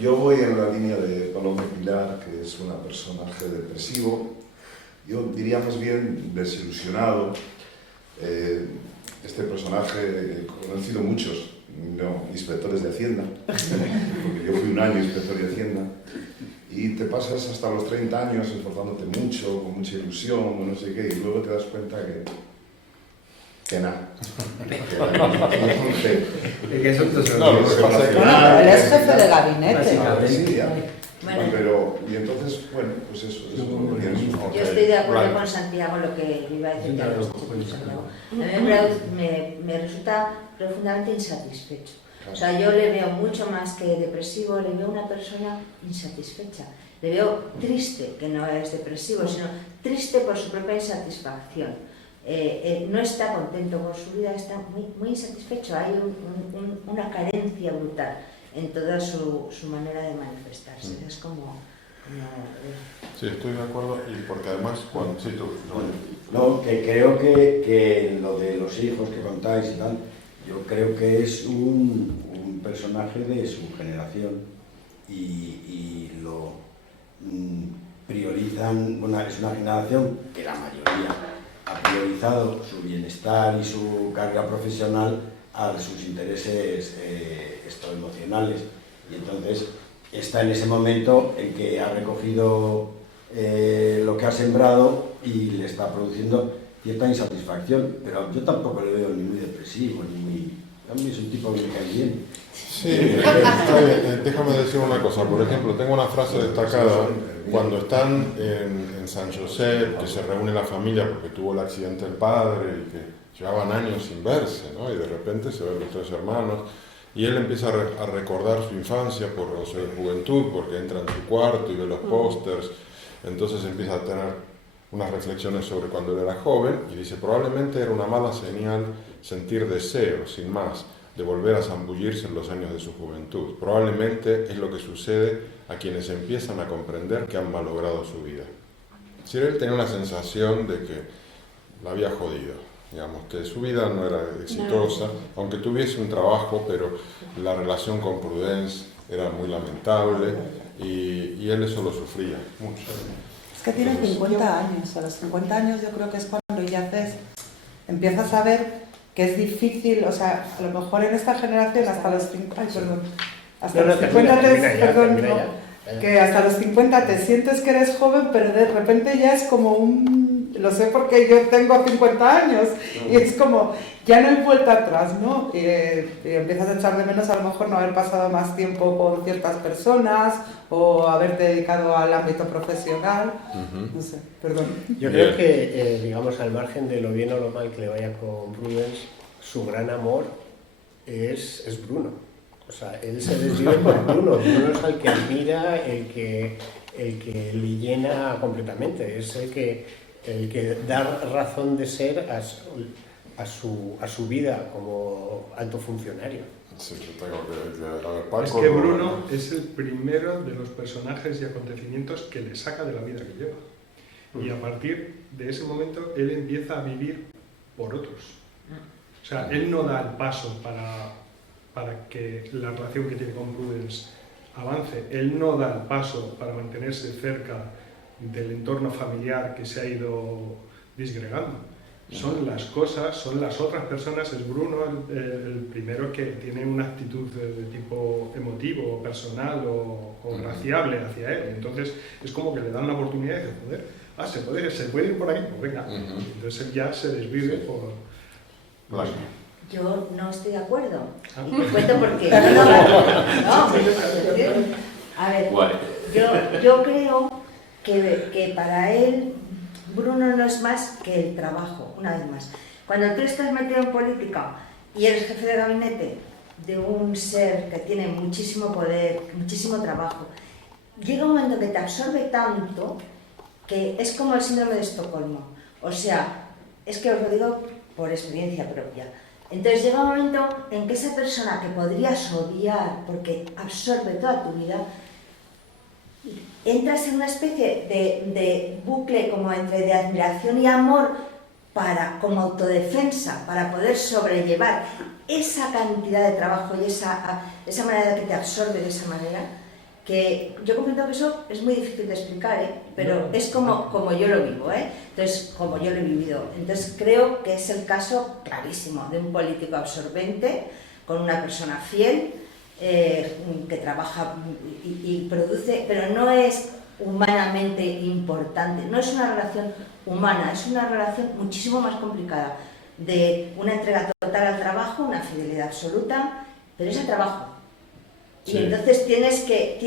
Yo voy en la línea de Paloma Pilar, que es un personaje depresivo, yo diría más bien desilusionado. Este personaje, he conocido muchos inspectores de Hacienda, porque yo fui un año inspector de Hacienda, y te pasas hasta los 30 años esforzándote mucho, con mucha ilusión, no sé qué, y luego te das cuenta que nada. Él es jefe de gabinete. Bueno, y entonces, bueno, pues eso yo estoy de acuerdo con Santiago, lo que iba a decir ya lo Santiago. A mí me resulta profundamente insatisfecho. O sea, yo le veo mucho más que depresivo, le veo una persona insatisfecha. Le veo triste, que no es depresivo, sino triste por su propia insatisfacción. No está contento con su vida, está muy insatisfecho. Hay una carencia brutal en toda su manera de manifestarse. Es como Sí, estoy de acuerdo, y porque además, cuando... Sí, tú, No, que creo que lo de los hijos que contáis y tal, yo creo que es un personaje de su generación y lo priorizan, bueno, es una generación que la mayoría ha priorizado su bienestar y su carrera profesional a sus intereses emocionales, y entonces está en ese momento en que ha recogido lo que ha sembrado y le está produciendo cierta insatisfacción, pero yo tampoco le veo ni muy depresivo, ni muy... A mí es un tipo que me cae bien. Sí, déjame decir una cosa. Por ejemplo, tengo una frase destacada cuando están en San José, que se reúne la familia porque tuvo el accidente el padre y que llevaban años sin verse, ¿no? Y de repente se ven los tres hermanos y él empieza a recordar su infancia, o su juventud, porque entra en su cuarto y ve los pósters. Entonces empieza a tener unas reflexiones sobre cuando él era joven y dice, probablemente era una mala señal sentir deseo, sin más, de volver a zambullirse en los años de su juventud. Probablemente es lo que sucede a quienes empiezan a comprender que han malogrado su vida. Si él tenía una sensación de que la había jodido, digamos, que su vida no era exitosa, aunque tuviese un trabajo, pero la relación con Prudence era muy lamentable y él eso lo sufría mucho. Es que tiene 50 años, a los 50 años yo creo que es cuando ya empiezas a ver que es difícil, o sea, a lo mejor en esta generación hasta los 50, que hasta los 50 te sientes que eres joven, pero de repente ya es como lo sé porque yo tengo 50 años y es como, ya no hay vuelta atrás, ¿no? Y empiezas a echar de menos a lo mejor no haber pasado más tiempo con ciertas personas o haberte dedicado al ámbito profesional, no sé, perdón. Yo creo que, digamos, al margen de lo bien o lo mal que le vaya con Prudence, su gran amor es Bruno. O sea, él se desvive por Bruno. Bruno es el que admira, el que le llena completamente, es el que da razón de ser a su vida como alto funcionario. Sí, tengo que es que Bruno es el primero de los personajes y acontecimientos que le saca de la vida que lleva. Y a partir de ese momento él empieza a vivir por otros. O sea, él no da el paso para que la relación que tiene con Prudence avance. Él no da el paso para mantenerse cerca del entorno familiar que se ha ido disgregando. Son las cosas, son las otras personas, es Bruno el primero que tiene una actitud de tipo emotivo, personal o raciable hacia él. Entonces es como que le dan la oportunidad de decir, joder, se puede ir por aquí, pues venga. Entonces él ya se desvive por... Yo no estoy de acuerdo. Y te cuento por qué. A ver, yo creo que para él Bruno no es más que el trabajo, una vez más. Cuando tú estás metido en política y eres jefe de gabinete de un ser que tiene muchísimo poder, muchísimo trabajo, llega un momento que te absorbe tanto que es como el síndrome de Estocolmo. O sea, es que os lo digo por experiencia propia. Entonces llega un momento en que esa persona que podrías odiar porque absorbe toda tu vida, entras en una especie de bucle como de admiración y amor como autodefensa, para poder sobrellevar esa cantidad de trabajo y esa manera de que te absorbe de esa manera, que yo comprendo que eso es muy difícil de explicar, pero es como yo lo vivo, entonces como yo lo he vivido. Entonces creo que es el caso clarísimo de un político absorbente con una persona fiel, que trabaja y produce, pero no es humanamente importante, no es una relación humana, es una relación muchísimo más complicada, de una entrega total al trabajo, una fidelidad absoluta, pero es el trabajo. Sí. Y entonces tienes que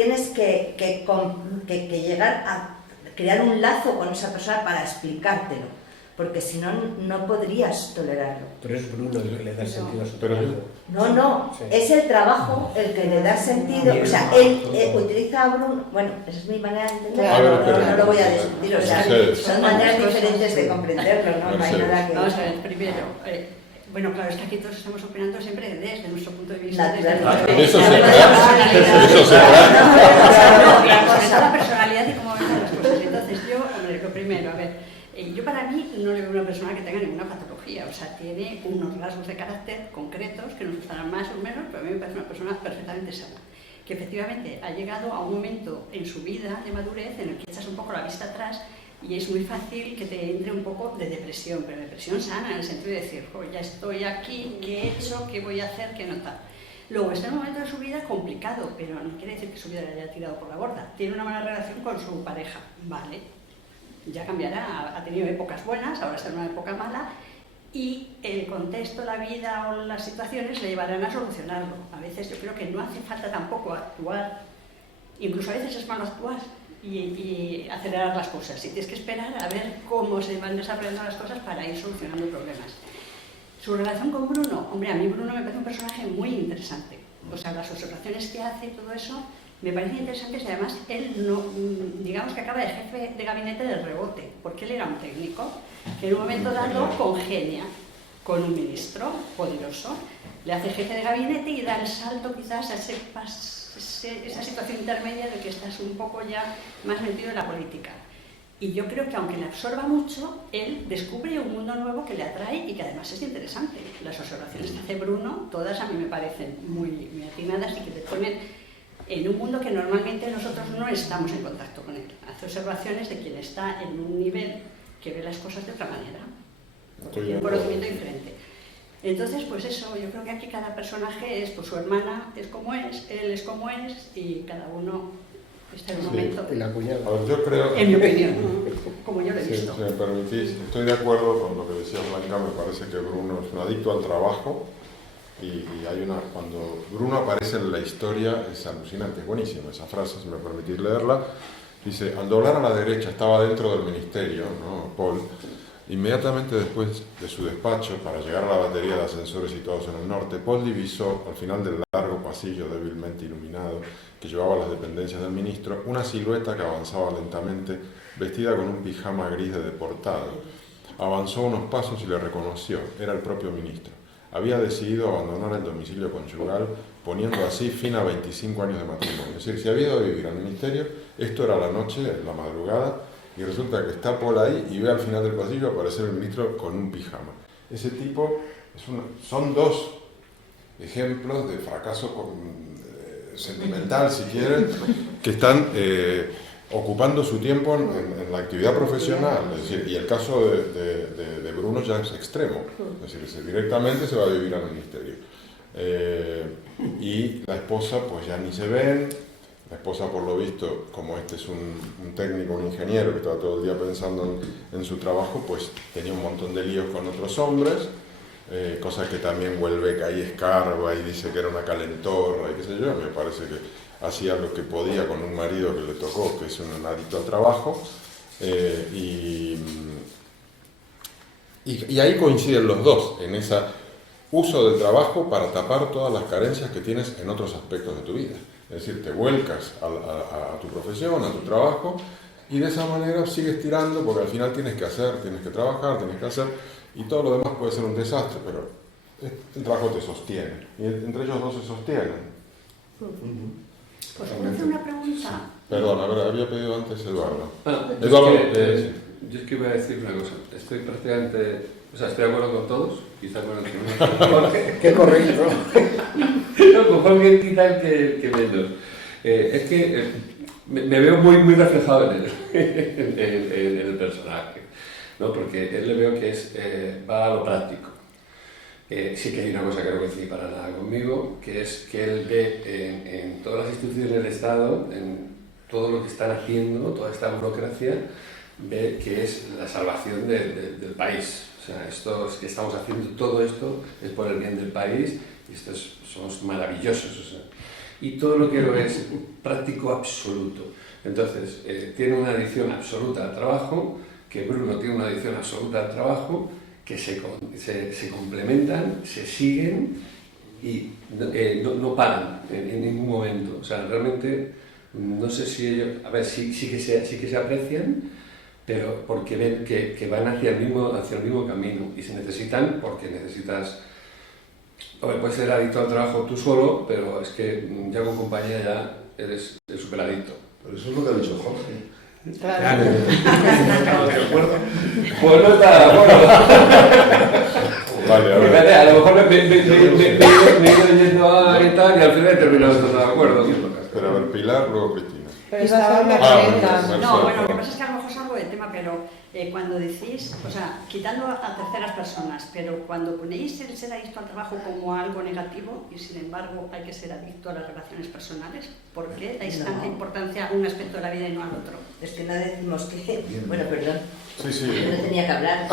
llegar a crear un lazo con esa persona para explicártelo, porque si no, no podrías tolerarlo. Pero es Bruno el que le da sentido a su trabajo. No, sí. Es el trabajo el que le da sentido. O sea, él utiliza a Bruno, bueno, esa es mi manera de entenderlo, no lo voy a discutir, o sea, son maneras diferentes de comprenderlo, no hay nada que... Vamos a ver, primero, bueno, claro, es que aquí todos estamos opinando siempre desde nuestro punto de vista. Eso se trata. La personalidad y Lo primero, a ver, yo para mí no le veo una persona que tenga ninguna patología, o sea, tiene unos rasgos de carácter concretos que nos gustarán más o menos, pero a mí me parece una persona perfectamente sana, que efectivamente ha llegado a un momento en su vida de madurez en el que echas un poco la vista atrás y es muy fácil que te entre un poco de depresión, pero depresión sana, en el sentido de decir, oh, ya estoy aquí, ¿qué he hecho? ¿Qué voy a hacer? ¿Qué no tal? Luego está en un momento de su vida complicado, pero no quiere decir que su vida le haya tirado por la borda. Tiene una mala relación con su pareja, vale, ya cambiará, ha tenido épocas buenas, ahora está en una época mala, y el contexto, la vida o las situaciones le llevarán a solucionarlo. A veces yo creo que no hace falta tampoco actuar, incluso a veces es malo actuar y acelerar las cosas, y tienes que esperar a ver cómo se van desarrollando las cosas para ir solucionando problemas. Su relación con Bruno, hombre, a mí Bruno me parece un personaje muy interesante, o sea, las observaciones que hace y todo eso me parecen interesantes, y además él no, digamos que acaba de jefe de gabinete del rebote, porque él era un técnico que en un momento dado congenia con un ministro poderoso, le hace jefe de gabinete y da el salto quizás a esa situación intermedia de que estás un poco ya más metido en la política. Y yo creo que aunque le absorba mucho, él descubre un mundo nuevo que le atrae y que además es interesante. Las observaciones que hace Bruno, todas a mí me parecen muy atinadas y que te ponen en un mundo que normalmente nosotros no estamos en contacto con él. Hace observaciones de quien está en un nivel que ve las cosas de otra manera, tiene un conocimiento diferente. Entonces, pues eso, yo creo que aquí cada personaje es, pues su hermana es como es, él es como es, y cada uno está en un momento. Y la cuñada. A ver, yo creo... En mi opinión, como yo lo he visto. Si me permitís, estoy de acuerdo con lo que decía Blanca, me parece que Bruno es un adicto al trabajo, y hay una... Cuando Bruno aparece en la historia es alucinante, es buenísima esa frase, si me permitís leerla. Dice, al doblar a la derecha, estaba dentro del ministerio, ¿no? Paul, inmediatamente después de su despacho, para llegar a la batería de ascensores situados en el norte, Paul divisó, al final del largo pasillo débilmente iluminado que llevaba a las dependencias del ministro, una silueta que avanzaba lentamente, vestida con un pijama gris de deportado. Avanzó unos pasos y le reconoció, era el propio ministro. Había decidido abandonar el domicilio conyugal, poniendo así fin a 25 años de matrimonio. Es decir, se había ido a vivir al ministerio, esto era la noche, la madrugada, y resulta que está Paul ahí y ve al final del pasillo aparecer el ministro con un pijama. Ese tipo, son dos ejemplos de fracaso sentimental, si quieren, que están ocupando su tiempo en la actividad profesional. Es decir, y el caso de Bruno ya es extremo, es decir, directamente se va a vivir al ministerio. Y la esposa, pues ya ni se ven. La esposa, por lo visto, como este es un técnico, un ingeniero que estaba todo el día pensando en su trabajo, pues tenía un montón de líos con otros hombres, cosa que también Houellebecq ahí escarba y dice que era una calentorra y qué sé yo. Me parece que hacía lo que podía con un marido que le tocó, que es un adicto al trabajo, y ahí coinciden los dos, en ese uso del trabajo para tapar todas las carencias que tienes en otros aspectos de tu vida. Es decir, te vuelcas a tu profesión, a tu trabajo, y de esa manera sigues tirando, porque al final tienes que hacer, tienes que trabajar, tienes que hacer, y todo lo demás puede ser un desastre, pero el trabajo te sostiene, y entre ellos dos se sostienen. Pues puedo hacer una pregunta. Perdón, a ver, había pedido antes Eduardo. Eduardo, yo es que voy a decir una cosa, estoy prácticamente, o sea, estoy de acuerdo con todos, quizá con el que no. Qué correcto. No, con Jorge quizá que menos. Es que me veo muy reflejado en el personaje, ¿no? Porque él le veo que va a lo práctico. Sí que hay una cosa que no coincide para nada conmigo, que es que él ve en todas las instituciones del Estado, en todo lo que están haciendo, toda esta burocracia, ve que es la salvación del país. O sea, esto es que estamos haciendo todo esto es por el bien del país, y somos maravillosos. O sea, y todo lo que lo es práctico absoluto. Entonces, tiene una adicción absoluta al trabajo, que Bruno tiene una adicción absoluta al trabajo, que se complementan, se siguen y no paran en ningún momento. O sea, realmente, no sé si ellos, a ver, sí que se aprecian, pero porque ven que van hacia el mismo camino y se necesitan, porque necesitas... Hombre, puedes ser adicto al trabajo tú solo, pero es que ya con compañía ya eres el superadicto. Pero eso es lo que ha dicho Jorge. Claro. ¿De acuerdo? Pues no está de acuerdo. Vale, a ver. Fíjate, a lo mejor me he ido yendo a y tal, y al final he terminado estando de acuerdo. Pero a ver, Pilar, luego Cristina. Pero estaba muy bien, No, bueno, lo que pasa es que a lo mejor salgo del tema, pero cuando decís, o sea, quitando a terceras personas, pero cuando ponéis el ser adicto al trabajo como algo negativo y sin embargo hay que ser adicto a las relaciones personales, ¿por qué dais tanta importancia a un aspecto de la vida y no al otro? Es que no decimos que... Bueno, perdón. Sí, sí. Yo no tenía que hablar.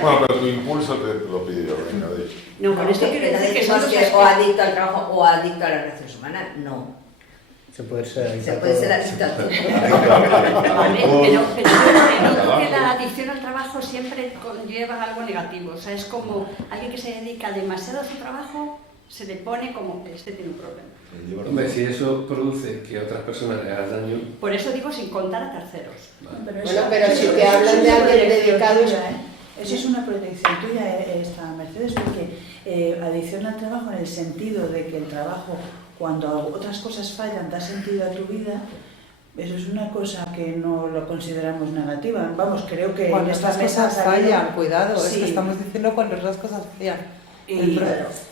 Bueno, pero tu impulso te lo pidió, venga, di. No, con esto quiero decir que son decimos que o adicto al trabajo o adicto a las relaciones humanas. No. Se puede ser adicto Se a puede todo. ser adicto a todo. Vale, pero noto que la adicción al trabajo siempre conlleva algo negativo. O sea, es como alguien que se dedica demasiado a su trabajo, se le pone como que este tiene un problema. Hombre, si eso produce que otras personas le hagan daño... Por eso digo sin contar a terceros. Bueno, pero si te hablan de alguien dedicado... Eso es una protección tuya, esta Mercedes, porque adicción al trabajo en el sentido de que el trabajo, cuando otras cosas fallan, da sentido a tu vida, eso es una cosa que no lo consideramos negativa. Vamos, creo que cuando en estas mesa cosas fallan, cuidado, es que estamos diciendo cuando las cosas fallan.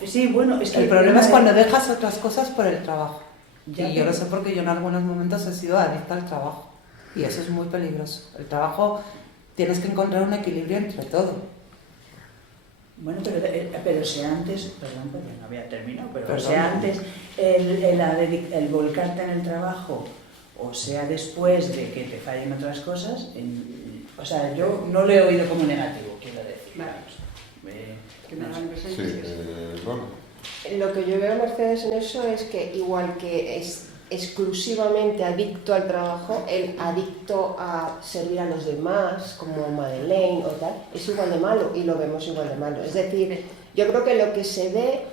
Sí, bueno, es que el problema es cuando dejas otras cosas por el trabajo. Ya, y yo lo sé porque yo en algunos momentos he sido adicta al trabajo. Y eso es muy peligroso. El trabajo, tienes que encontrar un equilibrio entre todo. Bueno, pero sea antes, perdón, porque no había terminado, pero Perdón. sea antes el volcarte en el trabajo, o sea después de que te fallen otras cosas, o sea, yo no lo he oído como negativo, quiero decir. Vamos. Que me da la impresión Sí, que es. bueno. Lo que yo veo, Mercedes, en eso es que igual que es exclusivamente adicto al trabajo, el adicto a servir a los demás, como Madeleine o tal, es igual de malo y lo vemos igual de malo. Es decir, yo creo que lo que se ve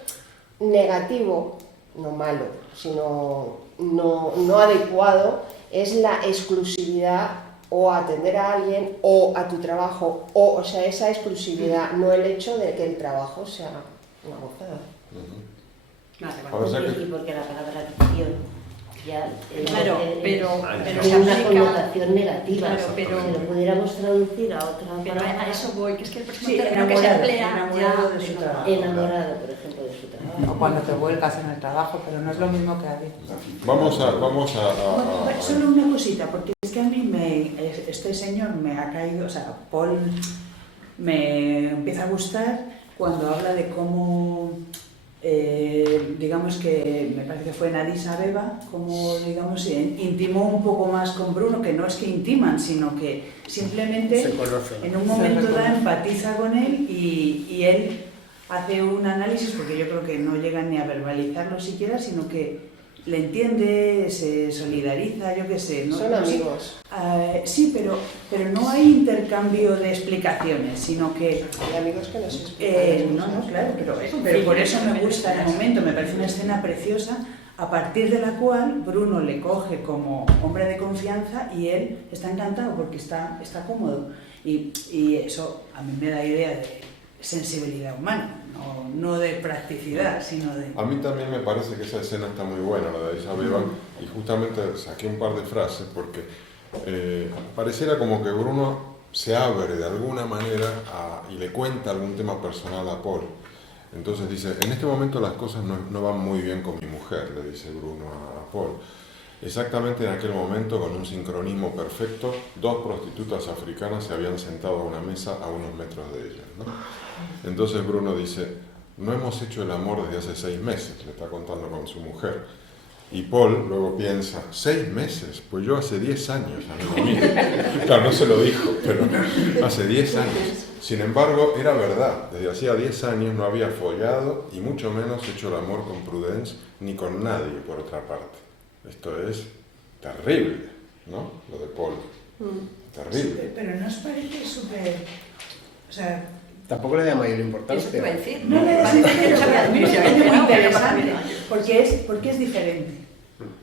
negativo, no malo, sino no adecuado, es la exclusividad o a atender a alguien o a tu trabajo, o sea, esa exclusividad, no el hecho de que el trabajo sea una gozada. Y porque la palabra adicción ya Claro, pero tiene se una aplica... connotación negativa. Claro, pero... Si lo pudiéramos traducir a otra Pero palabra... a eso voy, que es que el próximo Sí, término que se emplea enamorado ya... de su trabajo. Enamorado, por ejemplo, de su trabajo. O cuando te vuelcas en el trabajo, pero no es lo mismo que adicto. Vamos a Solo una cosita, porque es que a mí este señor me ha caído, o sea, Paul me empieza a gustar cuando habla de cómo, digamos que me parece que fue en Addis Abeba, como digamos intimó un poco más con Bruno, que no es que intiman, sino que simplemente en un momento dado empatiza con él y él hace un análisis, porque yo creo que no llega ni a verbalizarlo siquiera, sino que le entiende, se solidariza, yo qué sé. ¿No? Son amigos. Sí, pero no hay intercambio de explicaciones, sino que... Hay amigos que no se explican. No, claro, pero por eso me gusta el momento, me parece una escena preciosa, a partir de la cual Bruno le coge como hombre de confianza y él está encantado porque está cómodo. Y eso a mí me da idea de sensibilidad humana. No de practicidad, sino de... A mí también me parece que esa escena está muy buena, la de Addis Abeba, y justamente saqué un par de frases porque pareciera como que Bruno se abre de alguna manera y le cuenta algún tema personal a Paul. Entonces dice, en este momento las cosas no van muy bien con mi mujer, le dice Bruno a Paul. Exactamente en aquel momento, con un sincronismo perfecto, 2 prostitutas africanas se habían sentado a una mesa a unos metros de ella, ¿no? Entonces Bruno dice, no hemos hecho el amor desde hace 6 meses, le está contando con su mujer. Y Paul luego piensa, 6 meses, pues yo hace 10 años, amigo mío. Claro, no se lo dijo, pero hace 10 años. Sin embargo, era verdad, desde hacía 10 años no había follado y mucho menos hecho el amor con Prudence, ni con nadie, por otra parte. Esto es terrible, ¿no? Lo de Paul. Terrible. Sí, pero ¿no os parece súper... O sea... Tampoco le da mayor importancia. Eso te iba a decir. No le da importancia, me parece muy interesante, porque es diferente.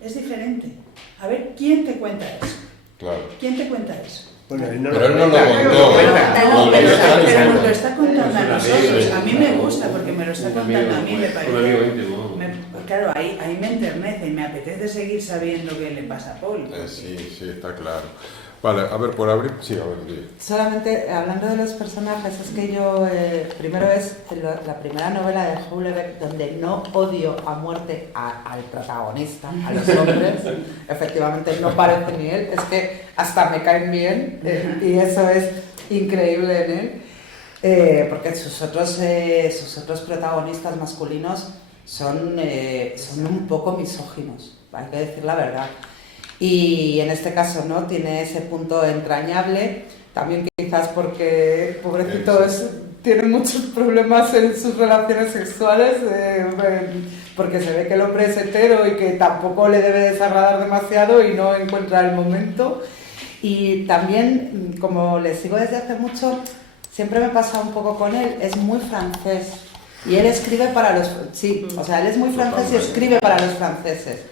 Es diferente. A ver, ¿quién te cuenta eso? Claro. ¿Quién te cuenta eso? Bueno, él pero él no lo contó. Pero nos lo está contando a nosotros. A mí me gusta porque me lo está contando a mí, me parece. claro, ahí me enternece y me apetece seguir sabiendo qué le pasa a Paul. Sí, está claro. Vale, a ver, por abrir... Sí, a ver, sí. Solamente hablando de los personajes, es que yo, primero es la primera novela de Houellebecq donde no odio a muerte al protagonista, a los hombres, efectivamente no parece ni él, es que hasta me caen bien y eso es increíble en él, porque sus otros protagonistas masculinos son un poco misóginos, hay que decir la verdad. Y en este caso, ¿no? Tiene ese punto entrañable, también quizás porque, pobrecito, tiene muchos problemas en sus relaciones sexuales, porque se ve que el hombre es hetero y que tampoco le debe desagradar demasiado y no encuentra el momento. Y también, como le sigo desde hace mucho, siempre me pasa un poco con él, es muy francés. Y él escribe para los... Sí, o sea, él es muy francés y escribe para los franceses.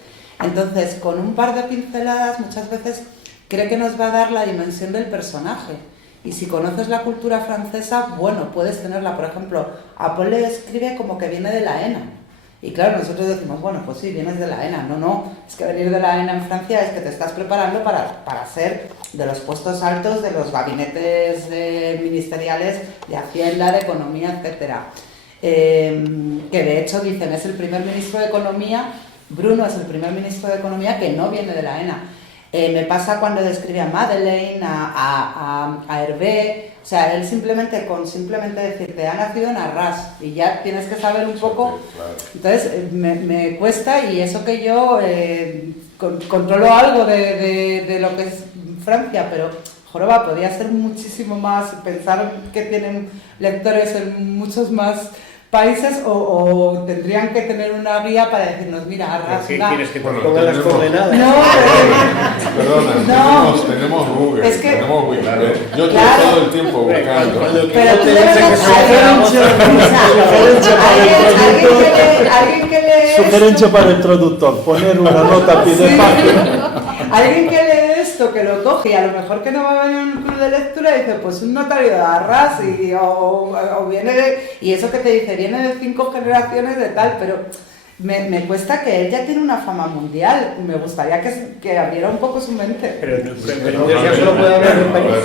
Entonces, con un par de pinceladas, muchas veces cree que nos va a dar la dimensión del personaje. Y si conoces la cultura francesa, bueno, puedes tenerla. Por ejemplo, Paul escribe como que viene de la ENA. Y claro, nosotros decimos, bueno, pues sí, vienes de la ENA. No, es que venir de la ENA en Francia es que te estás preparando para ser de los puestos altos de los gabinetes ministeriales de Hacienda, de Economía, etc. Que de hecho dicen, es el primer ministro de Economía. Bruno es el primer ministro de Economía que no viene de la ENA. Me pasa cuando describe a Madeleine, a Hervé, o sea, él simplemente decirte, ha nacido en Arras y ya tienes que saber un poco. Entonces, me cuesta y eso que yo controlo algo de lo que es Francia, pero joroba, podría ser muchísimo más, pensar que tienen lectores en muchos más países o tendrían que tener una guía para decirnos, mira, Arras... ¿Qué quieres que te pongan las coordenadas? No, Perdona, tenemos Google, es que, tenemos Wikipedia. Yo estoy todo el tiempo buscando. Pero tú alguien que lee Sugerencia para el traductor, poner una nota a pie de página. Alguien que lee esto, que lo coge y a lo mejor que no va a venir a un club de lectura y dice, pues un notario de Arras o viene de... Y eso que te dice, viene de 5 generaciones de tal, pero me cuesta que él ya tiene una fama mundial. Me gustaría que abriera un poco su mente. Pero ya solo puede hablar del país.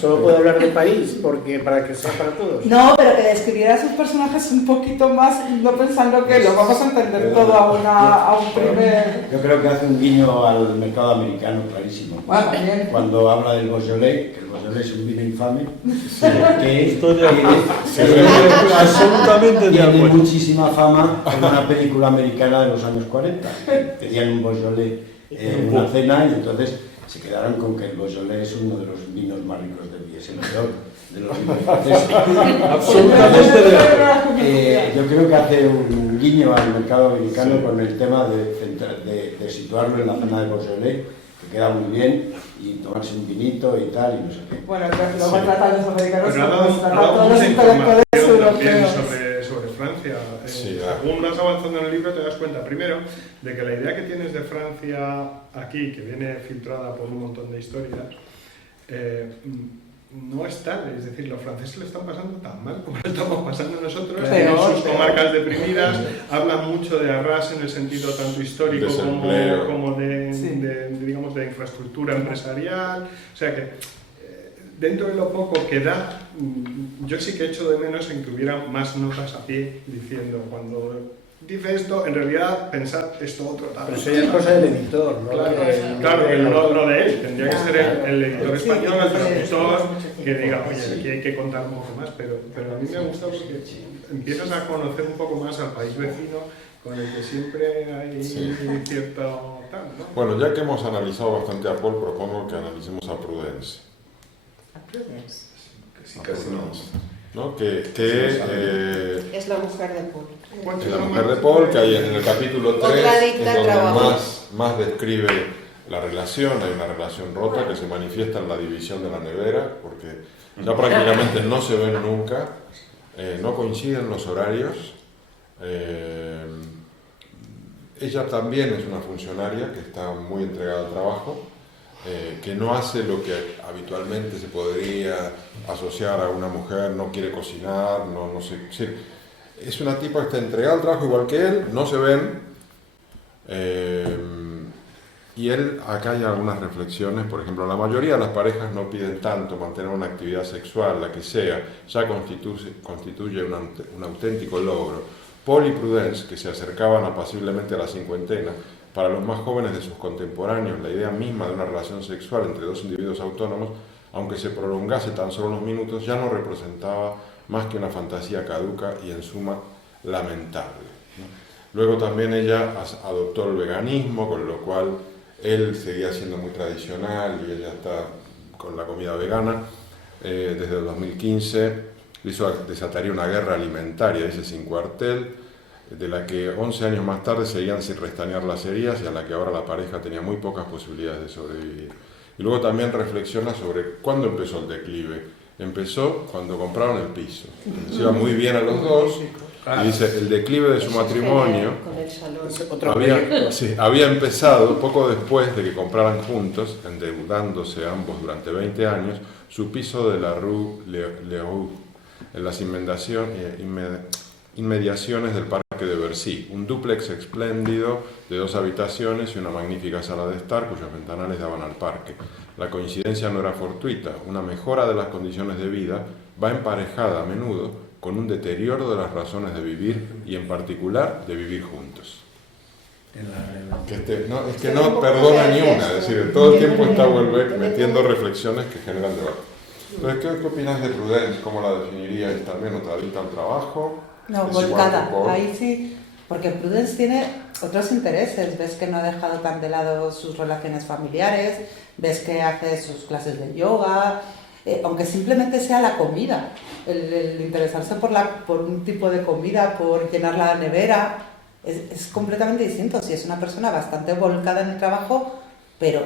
Solo puede hablar del país, porque para que sea para todos. No, pero que describiera a sus personajes un poquito más, no pensando que lo vamos a entender todo a un primer... Yo creo que hace un guiño al mercado americano clarísimo. Bueno, también. Cuando habla del Beaujolais, que el Beaujolais es un vino infame, absolutamente de tiene acuerdo. muchísima fama en una película americana de los años 40. Tenían un Beaujolais en una cena y entonces se quedaron con que el Beaujolais es uno de los vinos más ricos del día, es el peor de los vinos franceses. Absolutamente de acuerdo. Yo creo que hace un guiño al mercado americano con el tema de situarlo en la zona de Beaujolais, que queda muy bien, y tomarse un vinito y tal, y no sé qué. Bueno, luego tratan los americanos Pero como todos los intelectuales europeos. sobre Francia. Sí, según vas avanzando en el libro te das cuenta, primero, de que la idea que tienes de Francia aquí, que viene filtrada por un montón de historias, no es tal, es decir, los franceses lo están pasando tan mal como lo estamos pasando nosotros, tienen sus comarcas deprimidas, hablan mucho de Arras en el sentido tanto histórico como digamos, de infraestructura empresarial, o sea que dentro de lo poco que da, yo sí que echo de menos en que hubiera más notas a pie diciendo cuando dice esto, en realidad pensad esto otro tal. Pero eso ya es cosa del editor, ¿no? Claro, no de él, tendría que ser el editor español, el traductor, que diga, oye, aquí hay que contar un poco más, pero a mí me gusta porque empiezas a conocer un poco más al país vecino con el que siempre hay cierto tal, ¿no? Bueno, ya que hemos analizado bastante a Paul, propongo que analicemos a Prudence. ¿A Prudence? Casi no. ¿No? Es la mujer de Paul. Es la mujer de Paul, que hay en el capítulo 3 es donde más describe la relación. Hay una relación rota que se manifiesta en la división de la nevera, porque ya prácticamente no se ven nunca, no coinciden los horarios. Ella también es una funcionaria que está muy entregada al trabajo, que no hace lo que habitualmente se podría asociar a una mujer, no quiere cocinar, no sé. Es una tipa que está entregada al trabajo igual que él, no se ven, Y él, acá hay algunas reflexiones, por ejemplo, la mayoría de las parejas no piden tanto mantener una actividad sexual, la que sea, ya constituye un auténtico logro. Paul y Prudence, que se acercaban apaciblemente a la cincuentena, para los más jóvenes de sus contemporáneos, la idea misma de una relación sexual entre dos individuos autónomos, aunque se prolongase tan solo unos minutos, ya no representaba más que una fantasía caduca y en suma lamentable, ¿no? Luego también ella adoptó el veganismo, con lo cual él seguía siendo muy tradicional y ella está con la comida vegana. Desde el 2015 desataría una guerra alimentaria, dice, sin cuartel, de la que 11 años más tarde seguían sin restañar las heridas y a la que ahora la pareja tenía muy pocas posibilidades de sobrevivir. Y luego también reflexiona sobre cuándo empezó el declive. Empezó cuando compraron el piso. Se iba muy bien a los dos. Y dice, el declive de su matrimonio había empezado poco después de que compraran juntos, endeudándose ambos durante 20 años, su piso de la Rue Leroux, en las inmediaciones del Parque de Bercy, un dúplex espléndido de 2 habitaciones y una magnífica sala de estar cuyos ventanales daban al parque. La coincidencia no era fortuita, una mejora de las condiciones de vida va emparejada a menudo con un deterioro de las razones de vivir y en particular de vivir juntos. Que no perdona ni una, es decir, todo el tiempo está Houellebecq metiendo reflexiones que generan debate. Entonces, ¿qué opinas de Prudence? ¿Cómo la definiríais también? ¿Otra adicta al trabajo? No, volcada. Ahí sí, porque Prudence tiene otros intereses. Ves que no ha dejado tan de lado sus relaciones familiares, ves que hace sus clases de yoga, aunque simplemente sea la comida, el interesarse por un tipo de comida, por llenar la nevera, es completamente distinto. Sí, es una persona bastante volcada en el trabajo, pero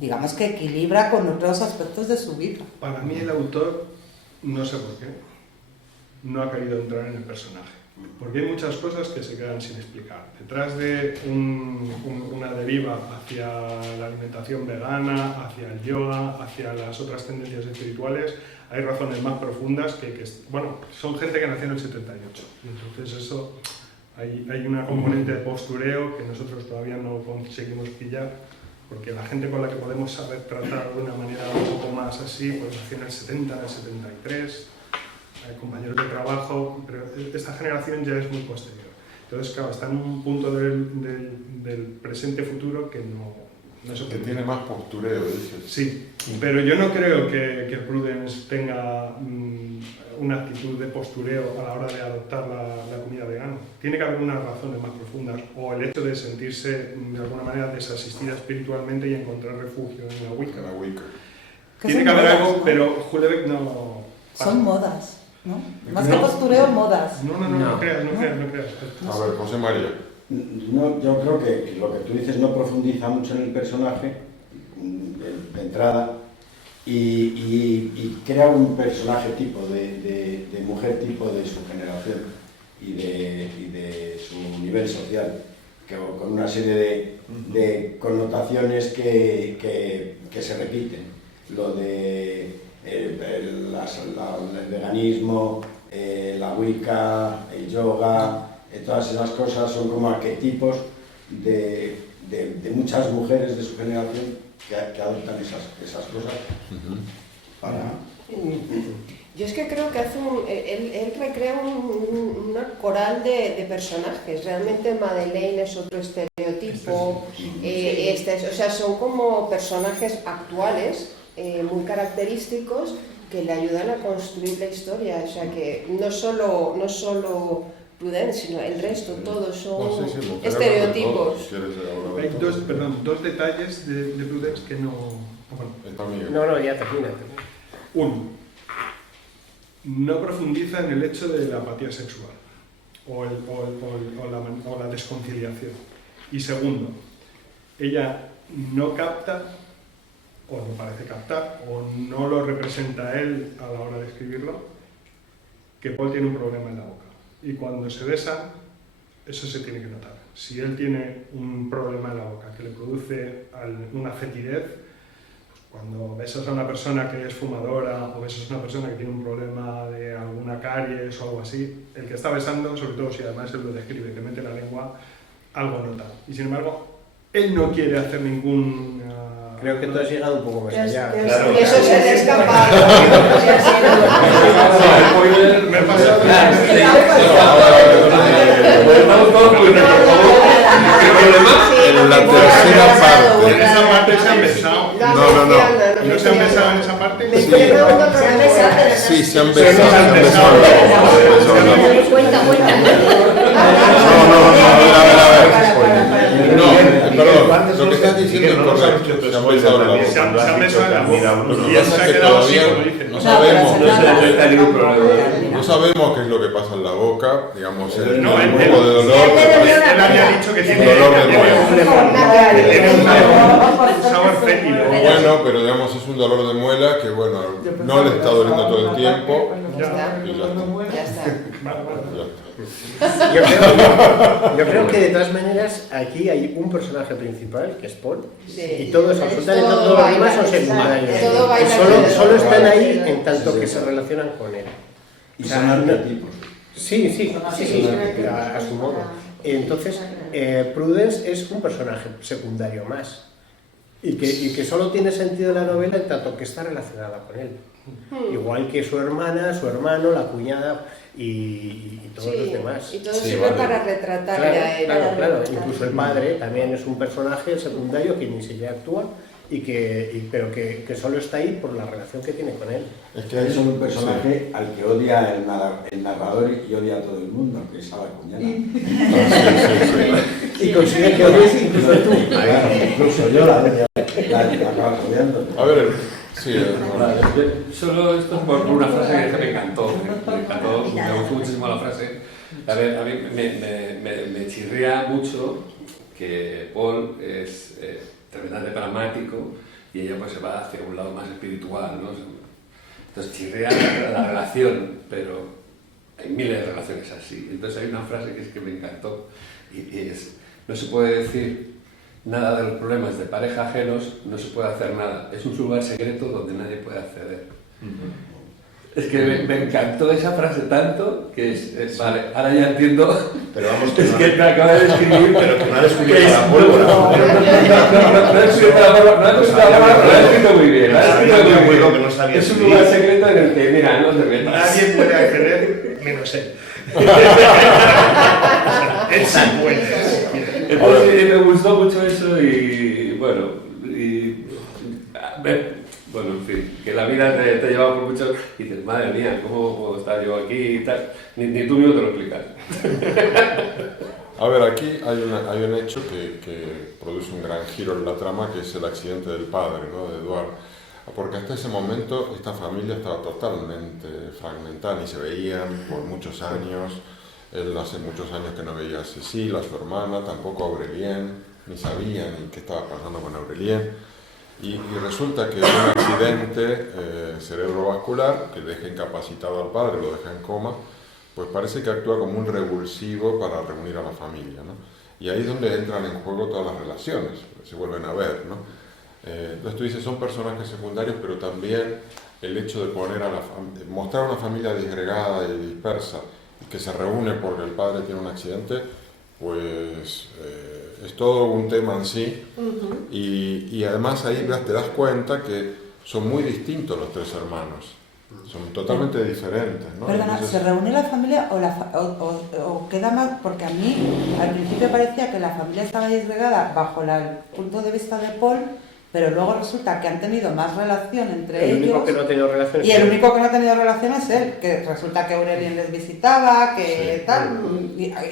digamos que equilibra con otros aspectos de su vida. Para mí el autor, no sé por qué, no ha querido entrar en el personaje, porque hay muchas cosas que se quedan sin explicar. Detrás de una deriva hacia la alimentación vegana, hacia el yoga, hacia las otras tendencias espirituales, hay razones más profundas que bueno, son gente que nació en el 78, y entonces eso, hay una componente de postureo que nosotros todavía no conseguimos pillar, porque la gente con la que podemos saber tratar de una manera un poco más así, pues nació en el 70, en el 73, hay compañeros de trabajo, pero esta generación ya es muy posterior. Entonces, claro, está en un punto del presente-futuro que no se puede. Que tiene más postureo, dices. Sí, pero yo no creo que Prudence tenga una actitud de postureo a la hora de adoptar la comida vegana. Tiene que haber unas razones más profundas, o el hecho de sentirse de alguna manera desasistida espiritualmente y encontrar refugio en la Wicca. Tiene que haber algo, pero Houellebecq no... Son modas, ¿no? Más que postureo, modas. No creas. A ver, José María. No, yo creo que lo que tú dices no profundiza mucho en el personaje de entrada y crea un personaje tipo de mujer tipo de su generación y de su nivel social, con una serie de connotaciones que se repiten. Lo de el veganismo, la Wicca, el yoga, todas esas cosas son como arquetipos de muchas mujeres de su generación que adoptan esas cosas para... Yo es que creo que él recrea una coral de personajes. Realmente Madeleine es otro estereotipo. O sea, son como personajes actuales, muy característicos, que le ayudan a construir la historia. O sea, que no solo Prudence, sino el resto, todos son estereotipos. Hay dos detalles de Prudence que no... No, ya termina. Uno, no profundiza en el hecho de la apatía sexual o la desconciliación. Y segundo, ella no capta, o no parece captar, o no lo representa él a la hora de escribirlo, que Paul tiene un problema en la boca. Y cuando se besan, eso se tiene que notar. Si él tiene un problema en la boca que le produce una fetidez, pues cuando besas a una persona que es fumadora o besas a una persona que tiene un problema de alguna caries o algo así, el que está besando, sobre todo si además él lo describe, que mete la lengua, algo nota. Y sin embargo, él no quiere hacer ningún... Creo que tú has llegado un poco más allá. Claro, eso se le escapa. Me ha pasado... En la tercera parte. En esa parte se han besado. No. ¿No se han besado en esa parte? Sí, se han besado. Cuenta. Perdón, lo que estás diciendo es correcto. Se han besado en la boca. Se han besado en la boca. Lo que Y él pasa se es ha que quedado así, todavía como dicen. no sabemos. No No sabemos qué es lo que pasa en la boca, digamos, el No, tipo de dolor. Él había dicho que tiene dolor de un sabor fétido. Bueno, pero digamos es un dolor de muela que bueno, no le está doliendo todo el tiempo y Ya está. Yo creo que de todas maneras aquí hay un personaje principal que es Paul y todos, absolutamente Todo todos los demás son baila, secundarios. todo baila Y solo alrededor. están ahí en tanto que se relacionan con él. Y son arquetipos. Sí, a su modo. Entonces, Prudence es un personaje secundario más y que solo tiene sentido en la novela en tanto que está relacionada con él. Igual que su hermana, su hermano, la cuñada y todos los demás. Y todo sirve para retratarle a él. Claro. Incluso el padre también es un personaje secundario que ni siquiera actúa pero que solo está ahí por la relación que tiene con él. Es que hay solo un personaje al que odia el narrador y odia a todo el mundo, que es a la cuñada. Y consigue que odies incluso tú. Incluso yo la acabas odiando. A ver, sí, Solo esto es por una frase que me encantó. Me gustó muchísimo la frase. A ver, a mí me chirría mucho que Paul es tremendamente pragmático y ella pues se va hacia un lado más espiritual, ¿no? Entonces chirría la relación, pero hay miles de relaciones así. Entonces hay una frase que es que me encantó y es: no se puede decir nada de los problemas de pareja ajenos, no se puede hacer nada. Es un lugar secreto donde nadie puede acceder. Es que me encantó esa frase tanto que es vale, ahora ya entiendo. Pero vamos, que es que me acaba de describir, pero que no ha descubierto la pólvora. No ha descubierto la pólvora, lo ha escrito muy bien. Es un lugar secreto en el que, mira, no se ve. Nadie puede acceder menos él. Él sí puede. Entonces me gustó mucho eso y bueno, en fin, que la vida te lleva por muchos y dices, madre mía, ¿cómo puedo estar yo aquí y tal? Ni tú mismo te lo explicas. A ver, aquí hay un hecho que produce un gran giro en la trama, que es el accidente del padre, ¿no? De Eduard. Porque hasta ese momento esta familia estaba totalmente fragmentada, ni se veían por muchos años. Él hace muchos años que no veía a Cecile, a su hermana, tampoco a Aurelien, ni sabía ni qué estaba pasando con Aurelien. Y resulta que un accidente cerebrovascular que deja incapacitado al padre, lo deja en coma, pues parece que actúa como un revulsivo para reunir a la familia, ¿no? Y ahí es donde entran en juego todas las relaciones, se vuelven a ver, ¿no? Entonces tú dices, son personajes secundarios, pero también el hecho de poner mostrar una familia disgregada y dispersa, que se reúne porque el padre tiene un accidente, pues es todo un tema en sí. Y además ahí te das cuenta que son muy distintos los tres hermanos, son totalmente diferentes, ¿no? Perdona, Entonces, ¿se reúne la familia o queda mal? Porque a mí al principio parecía que la familia estaba disgregada bajo el punto de vista de Paul, pero luego resulta que han tenido más relación entre ellos. El único que no ha tenido relación y el único que no ha tenido relación es él, que resulta que Aurelien les visitaba, que sí, tal,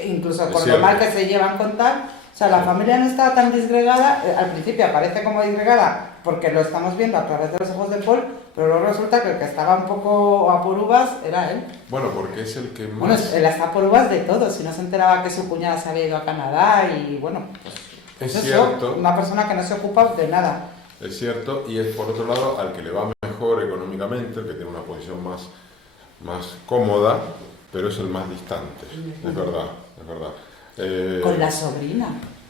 incluso por lo mal que se llevan con tal. O sea, la familia no estaba tan disgregada, al principio aparece como disgregada porque lo estamos viendo a través de los ojos de Paul, pero luego resulta que el que estaba un poco a por uvas era él. bueno, porque es el que más... Bueno, él está a por uvas de todo, si no se enteraba que su cuñada se había ido a Canadá y bueno, pues es eso, cierto, una persona que no se ocupa de nada. Es cierto, y es por otro lado al que le va mejor económicamente, el que tiene una posición más cómoda, pero es el más distante, es verdad. Con la sobrina,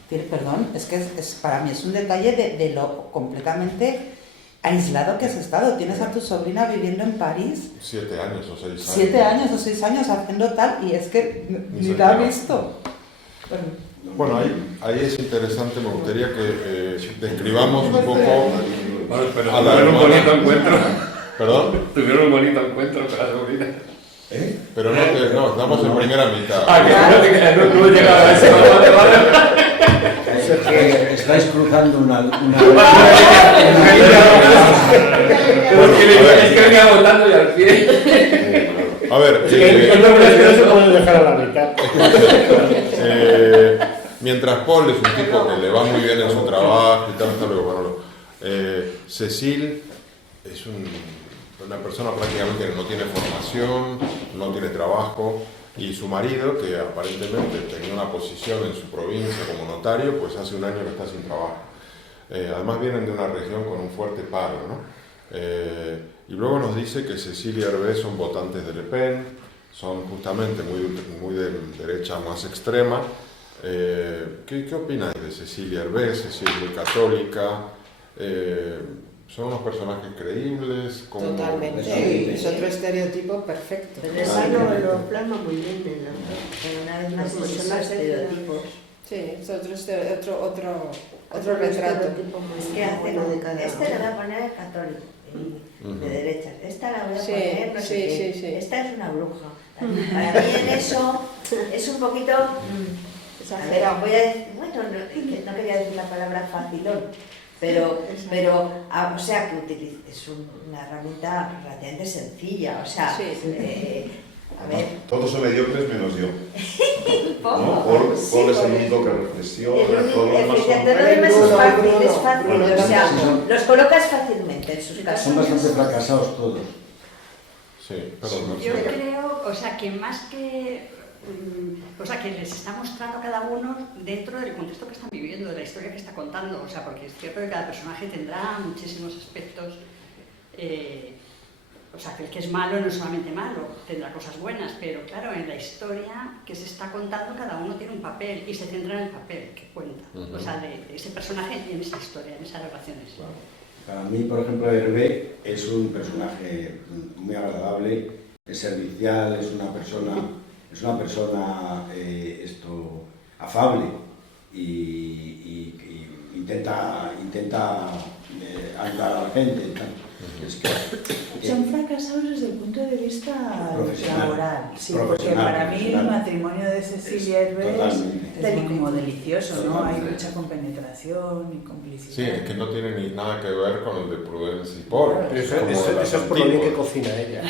perdón, es que para mí es un detalle de lo completamente aislado que has estado. Tienes a tu sobrina viviendo en París 7 años o 6 años. 7 años o 6 años haciendo tal y es que ni la ha visto. Bueno, ahí es interesante, me gustaría que describamos un poco Pero a la tuvieron un bonito hermana. encuentro. ¿Perdón? Tuvieron un bonito encuentro con la sobrina. Pero no, estamos en primera mitad. No he llegado a ese. Eso es que estáis cruzando una Porque es que venía votando y al pie. A ver, Es que el nombre es que no se puede dejar a la mitad. mientras Paul es un tipo que le va muy bien en su trabajo y tal, hasta luego, Manolo. Cecil es una persona prácticamente que no tiene formación, no tiene trabajo, y su marido, que aparentemente tenía una posición en su provincia como notario, pues hace un año que está sin trabajo. Además vienen de una región con un fuerte paro, ¿no? Y luego nos dice que Cecilia y Hervé son votantes de Le Pen, son justamente muy de derecha más extrema. ¿Qué opináis de Cecilia Hervé? Cecilia es muy católica. ¿Son unos personajes creíbles? Totalmente, Sí. es otro estereotipo perfecto. Pero eso lo plasma muy bien en la autor, pero una vez más Los esos personajes estereotipos. Sí, es otro retrato. Es que hace de cada este le voy a poner católico, de derechas, esta la voy a Sí, poner no sé sí, qué, sí. esta es una bruja. Para mí en eso es un poquito exagerado. Voy a decir, bueno, no quería decir la palabra facilón, pero o sea, que es una herramienta relativamente sencilla, o sea, a ver. Todos son mediocres menos yo. Poco. ¿No? Paul es el porque único que reflexiona, el todos los demás son... único es fácil, o sea, los colocas fácilmente en sus casos. Son bastante fracasados todos. Sí, perdón. Yo creo, o sea, que más que... O sea, que les está mostrando a cada uno dentro del contexto que están viviendo, de la historia que está contando. O sea, porque es cierto que cada personaje tendrá muchísimos aspectos. O sea, que el que es malo no es solamente malo, tendrá cosas buenas, pero claro, en la historia que se está contando cada uno tiene un papel y se centra en el papel que cuenta. O sea, de ese personaje en esa historia, en esas relaciones. Para mí, por ejemplo, Hervé es un personaje muy agradable, es servicial, es una persona afable y intenta ayudar a la gente. Es que, Son fracasados desde el punto de vista laboral, sí, porque profesional, para mí el matrimonio de Cecilia Hervé es como delicioso, ¿no? Hay mucha compenetración y complicidad. Sí, es que no tiene ni nada que ver con el de Prudence y Paul. Eso como es las por lo bien que antiguas. cocina ella.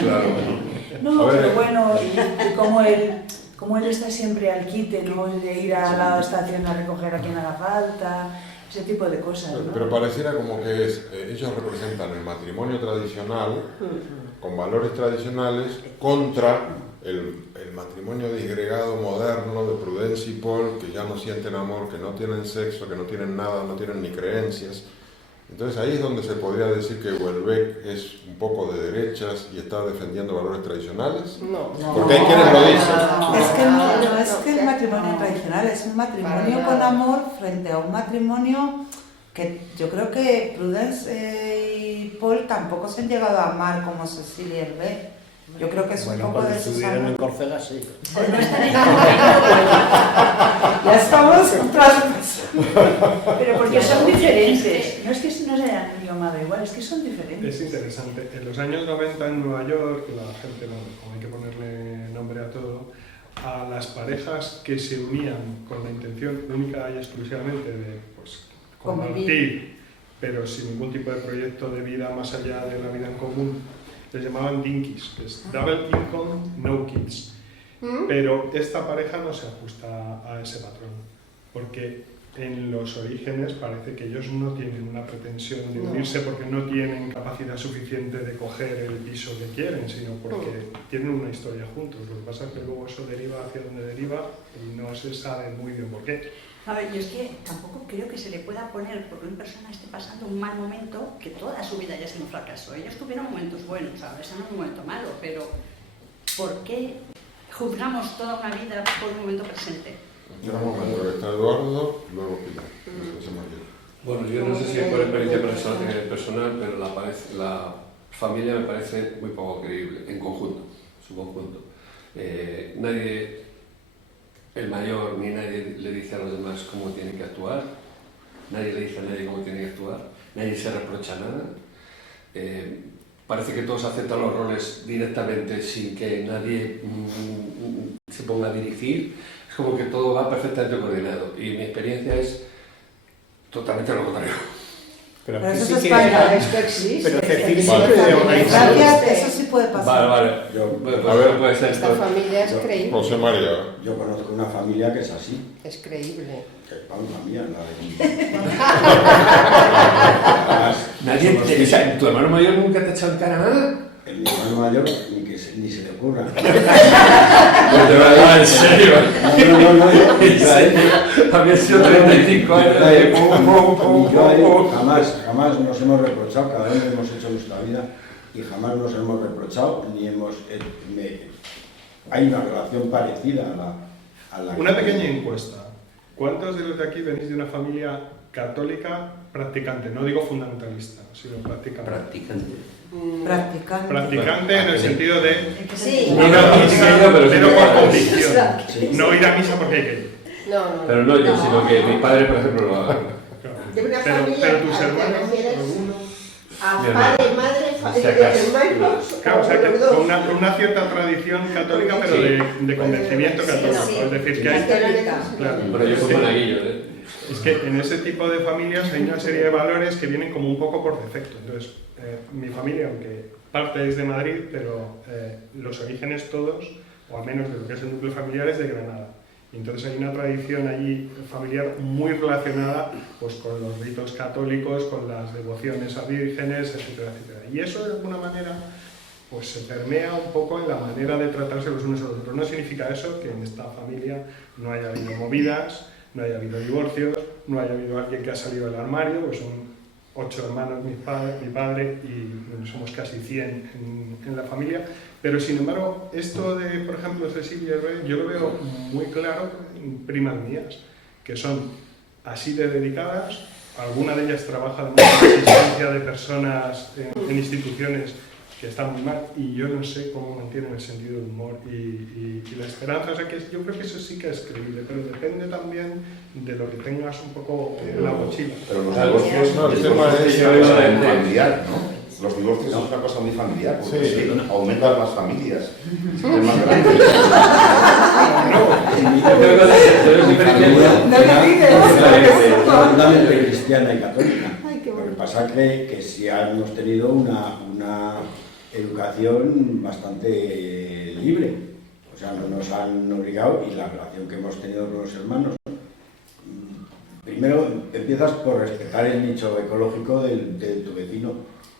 Claro. No, A ver, pero bueno, y como él está siempre al quite, ¿no? De ir a la estación a recoger a quien haga falta, ese tipo de cosas, ¿no? Pero pareciera como que ellos representan el matrimonio tradicional, con valores tradicionales, contra el matrimonio disgregado moderno de Prudence y Paul, que ya no sienten amor, que no tienen sexo, que no tienen nada, no tienen ni creencias. Entonces ahí es donde se podría decir que Houellebecq es un poco de derechas y está defendiendo valores tradicionales. No. Porque hay quienes lo dicen. Es que no es que el matrimonio tradicional, es un matrimonio con amor frente a un matrimonio que yo creo que Prudence y Paul tampoco se han llegado a amar como Cecilia y Hervé. Yo creo que es un poco de esos Estuvieron en amores. Córcega, sí. Ya estamos tras... Pero porque son diferentes. No es que no se hayan amado igual, es que son diferentes. Es interesante. En los años 90 en Nueva York, la gente, como hay que ponerle nombre a todo, a las parejas que se unían con la intención única y exclusivamente de compartir, pero sin ningún tipo de proyecto de vida más allá de la vida en común, les llamaban dinkies, que es double income, no kids. Pero esta pareja no se ajusta a ese patrón, porque en los orígenes parece que ellos no tienen una pretensión de unirse porque no tienen capacidad suficiente de coger el piso que quieren, sino porque tienen una historia juntos. Lo que pasa es que luego eso deriva hacia donde deriva y no se sabe muy bien por qué. A ver, yo es que tampoco creo que se le pueda poner porque una persona esté pasando un mal momento que toda su vida haya sido un fracaso. Ellos tuvieron momentos buenos, ahora ese no es un momento malo, pero ¿por qué juzgamos toda una vida por un momento presente? En un momento está Eduardo, luego Pilar. Bueno, yo no sé si es por experiencia personal, pero la familia me parece muy poco creíble, en conjunto, su conjunto. Nadie el mayor ni nadie le dice a los demás cómo tienen que actuar, nadie le dice a nadie cómo tiene que actuar, nadie se reprocha nada. Parece que todos aceptan los roles directamente sin que nadie se ponga a dirigir. Es como que todo va perfectamente coordinado y mi experiencia es totalmente lo contrario. Pero eso sí es que España. Esto existe. Pero Cecil sí Vale. puede organizar. Gracias, eso sí puede pasar. Vale. A ver, puede ser. Esta familia es creíble. José María. Yo conozco una familia que es así. Es creíble. Que vamos, la mía, la de Nadie te echa, ¿tu hermano mayor nunca te ha echado en cara nada? mi hermano mayor ni se le ocurra. Pues de verdad, en serio. No. Había sido 35 años. Yo a él jamás nos hemos reprochado, cada uno hemos hecho nuestra vida y jamás nos hemos reprochado ni hemos... hay una relación parecida a la Una que- pequeña encuesta. ¿Cuántos de los de aquí venís de una familia católica practicante? No digo fundamentalista, sino practicante. Practicante en el sentido de Sí. no ir a misa, pero sí pero que por vale. convicción. Sí. No ir a misa porque hay que ir. No. Pero no yo, sino que mi padre, por ejemplo, lo haga. De una Pero familia, tus ¿a hermanos, qué refieres? alguno. A Mi hermano. padre, madre, Si acaso. hermanos, Claro, o sea que los dos. con una cierta tradición católica, pero de convencimiento católico. Sí. Es decir, que hay... Claro. Pero yo soy monaguillo, ¿eh? Es que en ese tipo de familias hay una serie de valores que vienen como un poco por defecto. Entonces, mi familia, aunque parte es de Madrid, pero los orígenes todos, o al menos de lo que es el núcleo familiar, es de Granada. Y entonces hay una tradición allí familiar muy relacionada pues, con los ritos católicos, con las devociones a vírgenes, etcétera, etcétera. Y eso de alguna manera pues, se permea un poco en la manera de tratarse los unos a los otros. No significa eso que en esta familia no haya habido movidas, no haya habido divorcios, no haya habido alguien que ha salido del armario, pues son 8 hermanos mi padre y bueno, somos casi 100 en la familia, pero sin embargo esto de, por ejemplo, Cecilia, yo lo veo muy claro en primas mías, que son así de dedicadas, alguna de ellas trabaja en asistencia de personas en instituciones que están muy mal y yo no sé cómo mantienen el sentido del humor y la esperanza. O sea que yo creo que eso sí que es creíble, pero depende también de lo que tengas un poco en la mochila. Pero los divorcios, No, el los tema divorcios es- es una cosa muy familiar, ¿no? Los divorcios es una cosa muy familiar, porque Sí. sí, aumentan las familias, se hacen más grandes. No le dices. Profundamente cristiana y católica. Ay, qué Lo que bueno. pasa que sí hemos tenido una educación bastante libre. O sea, no nos han obligado y la relación que hemos tenido con los hermanos. Primero empiezas por respetar el nicho ecológico de tu vecino.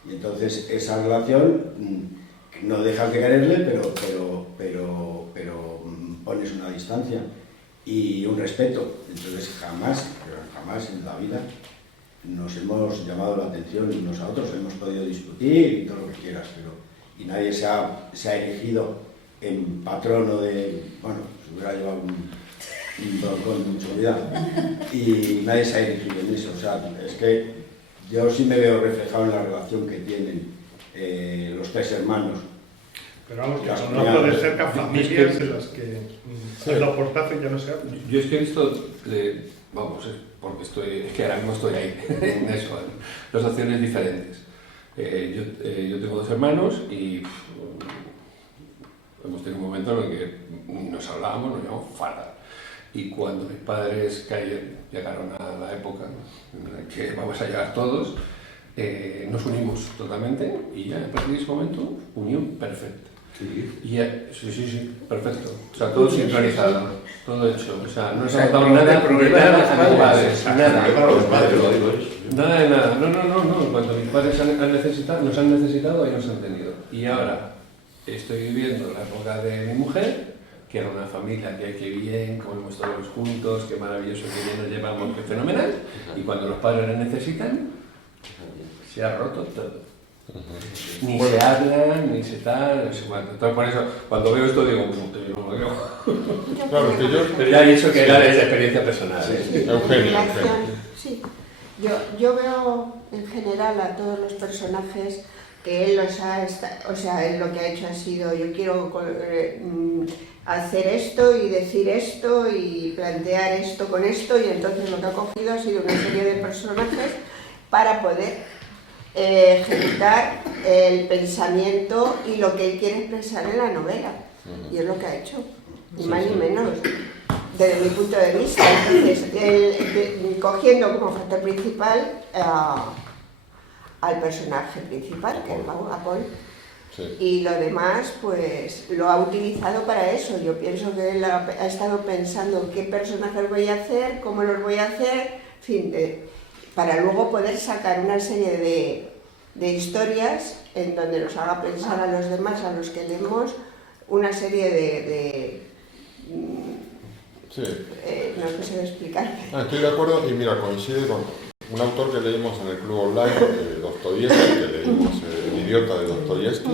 Y entonces esa relación no dejas de quererle, pero pones una distancia y un respeto. Entonces jamás en la vida nos hemos llamado la atención unos a otros, hemos podido discutir y todo lo que quieras, y nadie se ha erigido en patrono de, bueno, se hubiera llevado un broncón en su vida, y nadie se ha erigido en eso. O sea, es que yo sí me veo reflejado en la relación que tienen los 3 hermanos. Pero vamos, que Las conozco de criadas. cerca familias en las que has dado portazo y ya no se habla. Yo es que he visto, vamos, porque es que ahora mismo estoy ahí, en eso, en dos acciones diferentes. Yo tengo 2 hermanos y hemos tenido un momento en el que nos hablábamos, nos llevamos fatal. Y cuando mis padres llegaron a la época en la que vamos a llegar todos, nos unimos totalmente y ya a partir de ese momento, unión perfecta. Sí. Y sí, perfecto. O sea, todo sincronizado, todo hecho. O sea, no nos O sea, ha notado no nada te de problema nada a los a mis padres. padres, nada. Yo para los padres lo digo eso. Nada de nada. No. Cuando mis padres nos han necesitado, ahí nos han tenido. Y ahora estoy viviendo la época de mi mujer, que era una familia que bien, comemos todos juntos, qué maravilloso, que bien nos llevamos, qué fenomenal. Y cuando los padres les necesitan, se ha roto todo. Ni se habla, ni se tal, no sé cuánto. Entonces, por eso, cuando veo esto, digo, yo no lo veo. Claro, que yo... Pero ya he dicho que era de experiencia personal. Sí, Eugenio. Sí. Yo veo en general a todos los personajes que él él lo que ha hecho ha sido, yo quiero hacer esto y decir esto y plantear esto con esto, y entonces lo que ha cogido ha sido una serie de personajes para poder ejecutar el pensamiento y lo que él quiere expresar en la novela, y es lo que ha hecho, ni más ni menos, desde mi punto de vista. Entonces, cogiendo como factor principal al personaje principal, que es a Paul. Sí. Y lo demás, pues lo ha utilizado para eso. Yo pienso que él ha estado pensando qué personajes voy a hacer, cómo los voy a hacer, en fin, para luego poder sacar una serie de historias en donde nos haga pensar a los demás, a los que leemos, una serie Sí. no sé explicar. Estoy de acuerdo, y mira, coincide con un autor que leímos en el club online, Dostoyevsky, que leímos El idiota de Dostoyevsky,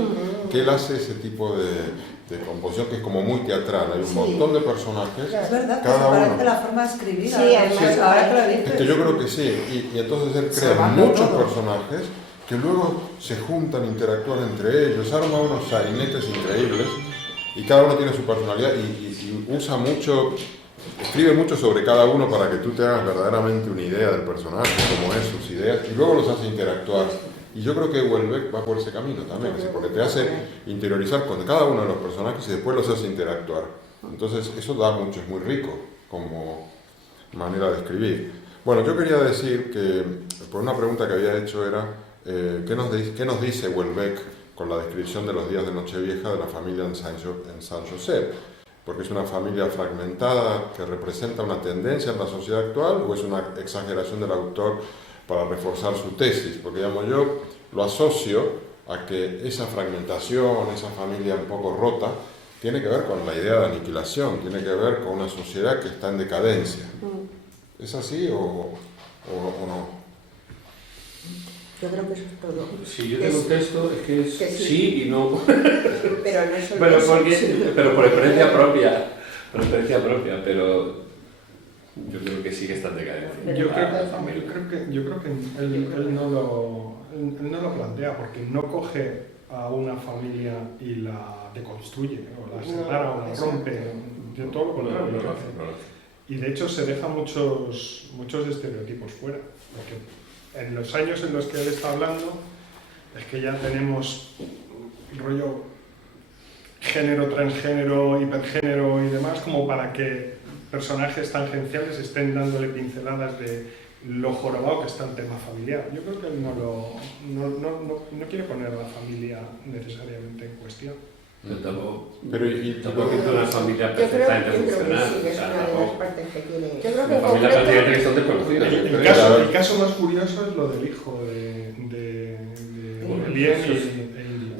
que él hace ese tipo de composición que es como muy teatral, hay un montón de personajes. Es verdad, que cada se parece uno. la forma de escribir. Sí, además, ahora que lo dices. Es que yo creo que sí, y entonces él Se crea va muchos todo. personajes que luego se juntan, interactúan entre ellos, arma unos sainetes increíbles, y cada uno tiene su personalidad y usa mucho, escribe mucho sobre cada uno para que tú te hagas verdaderamente una idea del personaje, cómo es, sus ideas, y luego los hace interactuar. Y yo creo que Houellebecq va por ese camino también, así, porque te hace interiorizar con cada uno de los personajes y después los hace interactuar. Entonces eso da mucho, es muy rico como manera de escribir. Bueno, yo quería decir que, por una pregunta que había hecho era, ¿qué nos dice Houellebecq con la descripción de los días de Nochevieja de la familia en San Josep? Porque es una familia fragmentada que representa una tendencia en la sociedad actual, o es una exageración del autor para reforzar su tesis, porque digamos, yo lo asocio a que esa fragmentación, esa familia un poco rota, tiene que ver con la idea de aniquilación, tiene que ver con una sociedad que está en decadencia. ¿Es así o no? Yo creo que eso es todo. Si yo tengo un texto, es que es que sí y no. Pero no es solo eso. Pero por experiencia propia, pero yo creo que sí que está en decadencia. Yo creo que él no lo plantea, porque no coge a una familia y la deconstruye, o la separa, o la rompe, de todo lo contrario. No lo hace. Y de hecho se deja muchos estereotipos fuera, porque en los años en los que él está hablando es que ya tenemos rollo género, transgénero, hipergénero y demás, como para que personajes tangenciales estén dándole pinceladas de lo jorobado que está el tema familiar. Yo creo que él no quiere poner a la familia necesariamente en cuestión. Pero tampoco es una familia perfectamente funcional. Yo creo que en familia prácticamente que son desconocidas. El caso más curioso es lo del hijo de Bien y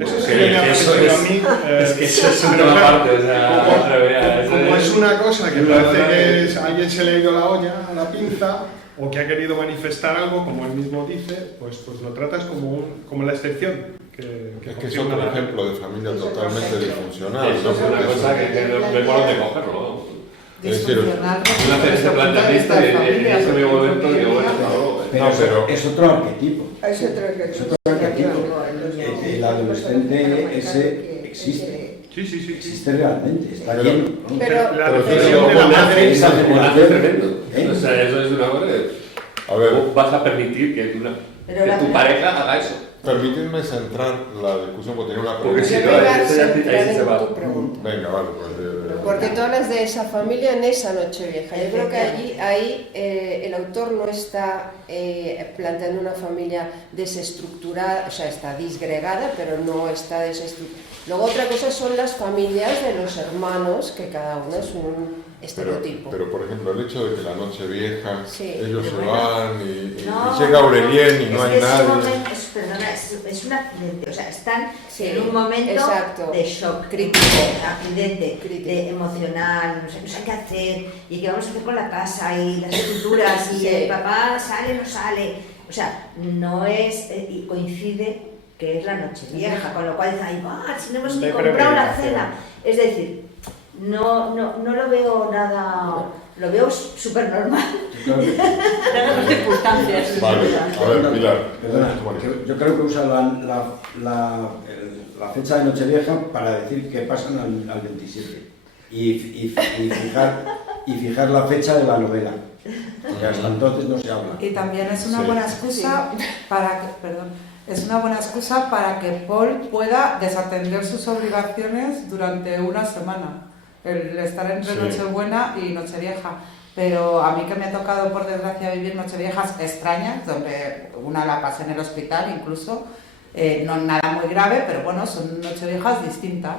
eso sí me ha parecido a mí. Es que eso es una parte, o sea, como es una cosa que parece que alguien se le ha ido la olla a la pinza, o que ha querido manifestar algo, como él mismo dice, pues lo tratas como la excepción. Es que es otro ejemplo de familia totalmente disfuncional. Eso es una cosa que no hay por dónde cogerlo. Es decir, una hacer ese planteamiento en ese mismo momento, digo, bueno, pero es otro arquetipo. Es otro arquetipo. El adolescente ese existe. Sí. Existe realmente, está lleno. Pero la reflexión de la madre es tremendo. O sea, eso es una cosa de... A ver, vas a permitir que tu pareja haga eso. Permitidme centrar la discusión porque tiene una Porque pregunta. si no, ahí se va. Venga, vale, pues. Porque tú hablas de esa familia en esa Nochevieja. Yo creo que ahí el autor no está planteando una familia desestructurada, o sea, está disgregada, pero no está desestructurada. Luego otra cosa son las familias de los hermanos, que cada uno es un estereotipo. Pero por ejemplo, el hecho de que la Nochevieja, sí, ellos se van y llega Aurelien y no hay nadie. Es un accidente, o sea, están Sí, en un momento exacto, de shock, crítico, accidente, de emocional, no sé qué hacer, y qué vamos a hacer con la casa, y las escrituras, y sí, el papá sale o no sale, o sea, no es, y coincide que es la Nochevieja, con lo cual dice, ay, va, si no hemos ni comprado la cena, es decir, no lo veo nada lo veo súper normal. Dadas las circunstancias. Vale, a ver, Pilar. Perdona, yo creo que usan la fecha de Nochevieja para decir que pasan al 27 y fijar la fecha de la novela, porque hasta entonces no se habla. Y también es una buena excusa para que, es una buena excusa para que Paul pueda desatender sus obligaciones durante una semana, el estar entre Nochebuena y Nochevieja. Pero a mí que me ha tocado, por desgracia, vivir Nocheviejas extrañas, donde una la pasé en el hospital incluso, no nada muy grave, pero bueno, son Nocheviejas distintas.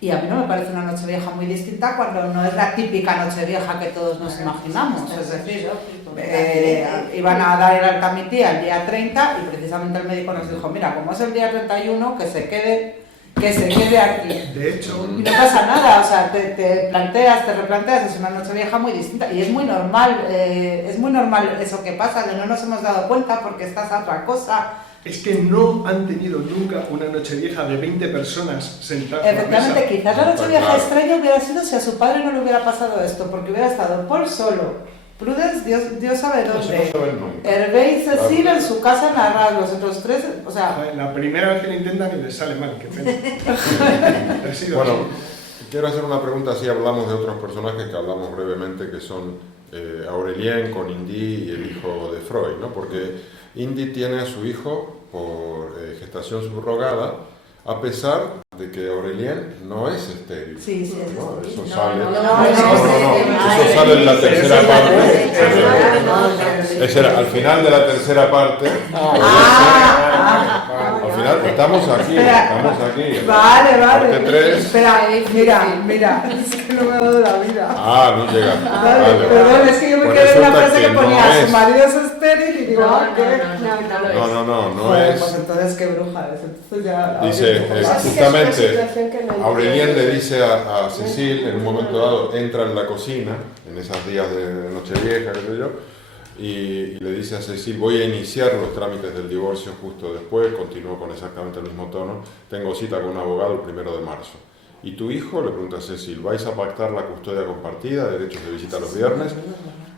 Y a mí no me parece una Nochevieja muy distinta cuando no es la típica Nochevieja que todos nos imaginamos. Es decir, iban a dar el alta a mi tía el día 30 y precisamente el médico nos dijo, mira, como es el día 31, que se quede aquí. De hecho, y no pasa nada, o sea, te replanteas, es una Nochevieja muy distinta y es muy normal eso que pasa, que no nos hemos dado cuenta porque estás a otra cosa. Es que no han tenido nunca una Nochevieja de 20 personas sentadas. Efectivamente, quizás la Nochevieja extraña hubiera sido si a su padre no le hubiera pasado esto, porque hubiera estado Paul solo, Prudence, Dios sabe dónde, Hervé y Cecil en su casa en Arras, los otros tres, o sea... La primera vez que lo intentan y les sale mal, qué pena. Bueno, quiero hacer una pregunta, si hablamos de otros personajes que hablamos brevemente, que son Aurélien con Indy y el hijo de Freud, ¿no? Porque Indy tiene a su hijo por gestación subrogada, a pesar de que Aurélien no es estéril. Sí, sí, ¿no? Eso no, sale. no, eso sale en la tercera parte. Al final de la tercera parte. Al final estamos aquí. Vale. Parte 3. Espera, mira, es que no me ha dado la vida. No llega. Vale. Perdón, es que yo me Pues quedé en una resulta frase que no ponía, es. su marido es estéril y digo, No Joder, es. pues entonces qué bruja es, entonces ya... Dice, justamente, Aurélien le dice a Cecil, en un momento dado, entra en la cocina, en esos días de Nochevieja, qué sé yo, y le dice a Cecil, voy a iniciar los trámites del divorcio justo después, continúo con exactamente el mismo tono, tengo cita con un abogado el 1 de marzo. ¿Y tu hijo? Le pregunta a Cecil, ¿vais a pactar la custodia compartida, derechos de visita los viernes?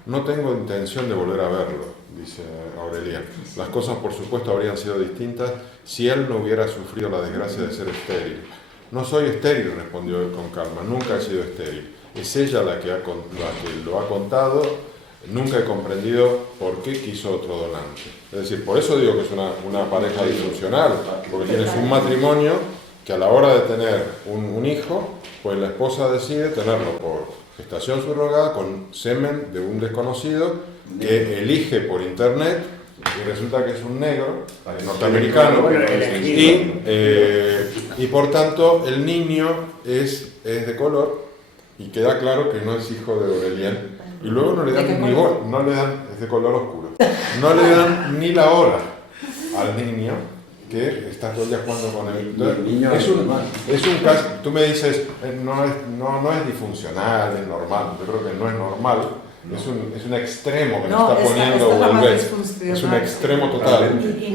No tengo intención de volver a verlo, dice Aurélien. Las cosas, por supuesto, habrían sido distintas si él no hubiera sufrido la desgracia de ser estéril. No soy estéril, respondió él con calma, nunca he sido estéril. Es ella la que lo ha contado, nunca he comprendido por qué quiso otro donante. Es decir, por eso digo que es una pareja disfuncional, porque tienes un matrimonio que a la hora de tener un hijo, pues la esposa decide tenerlo por gestación subrogada con semen de un desconocido que elige por internet y resulta que es un negro norteamericano y por tanto el niño es de color y queda claro que no es hijo de Aurélien y luego no le dan es de color oscuro, no le dan ni la hora al niño que está todo el día jugando con él. Es un caso, tú me dices, no es disfuncional, es normal, yo creo que no es normal, es un extremo que nos está poniendo Volver, es un extremo total. Y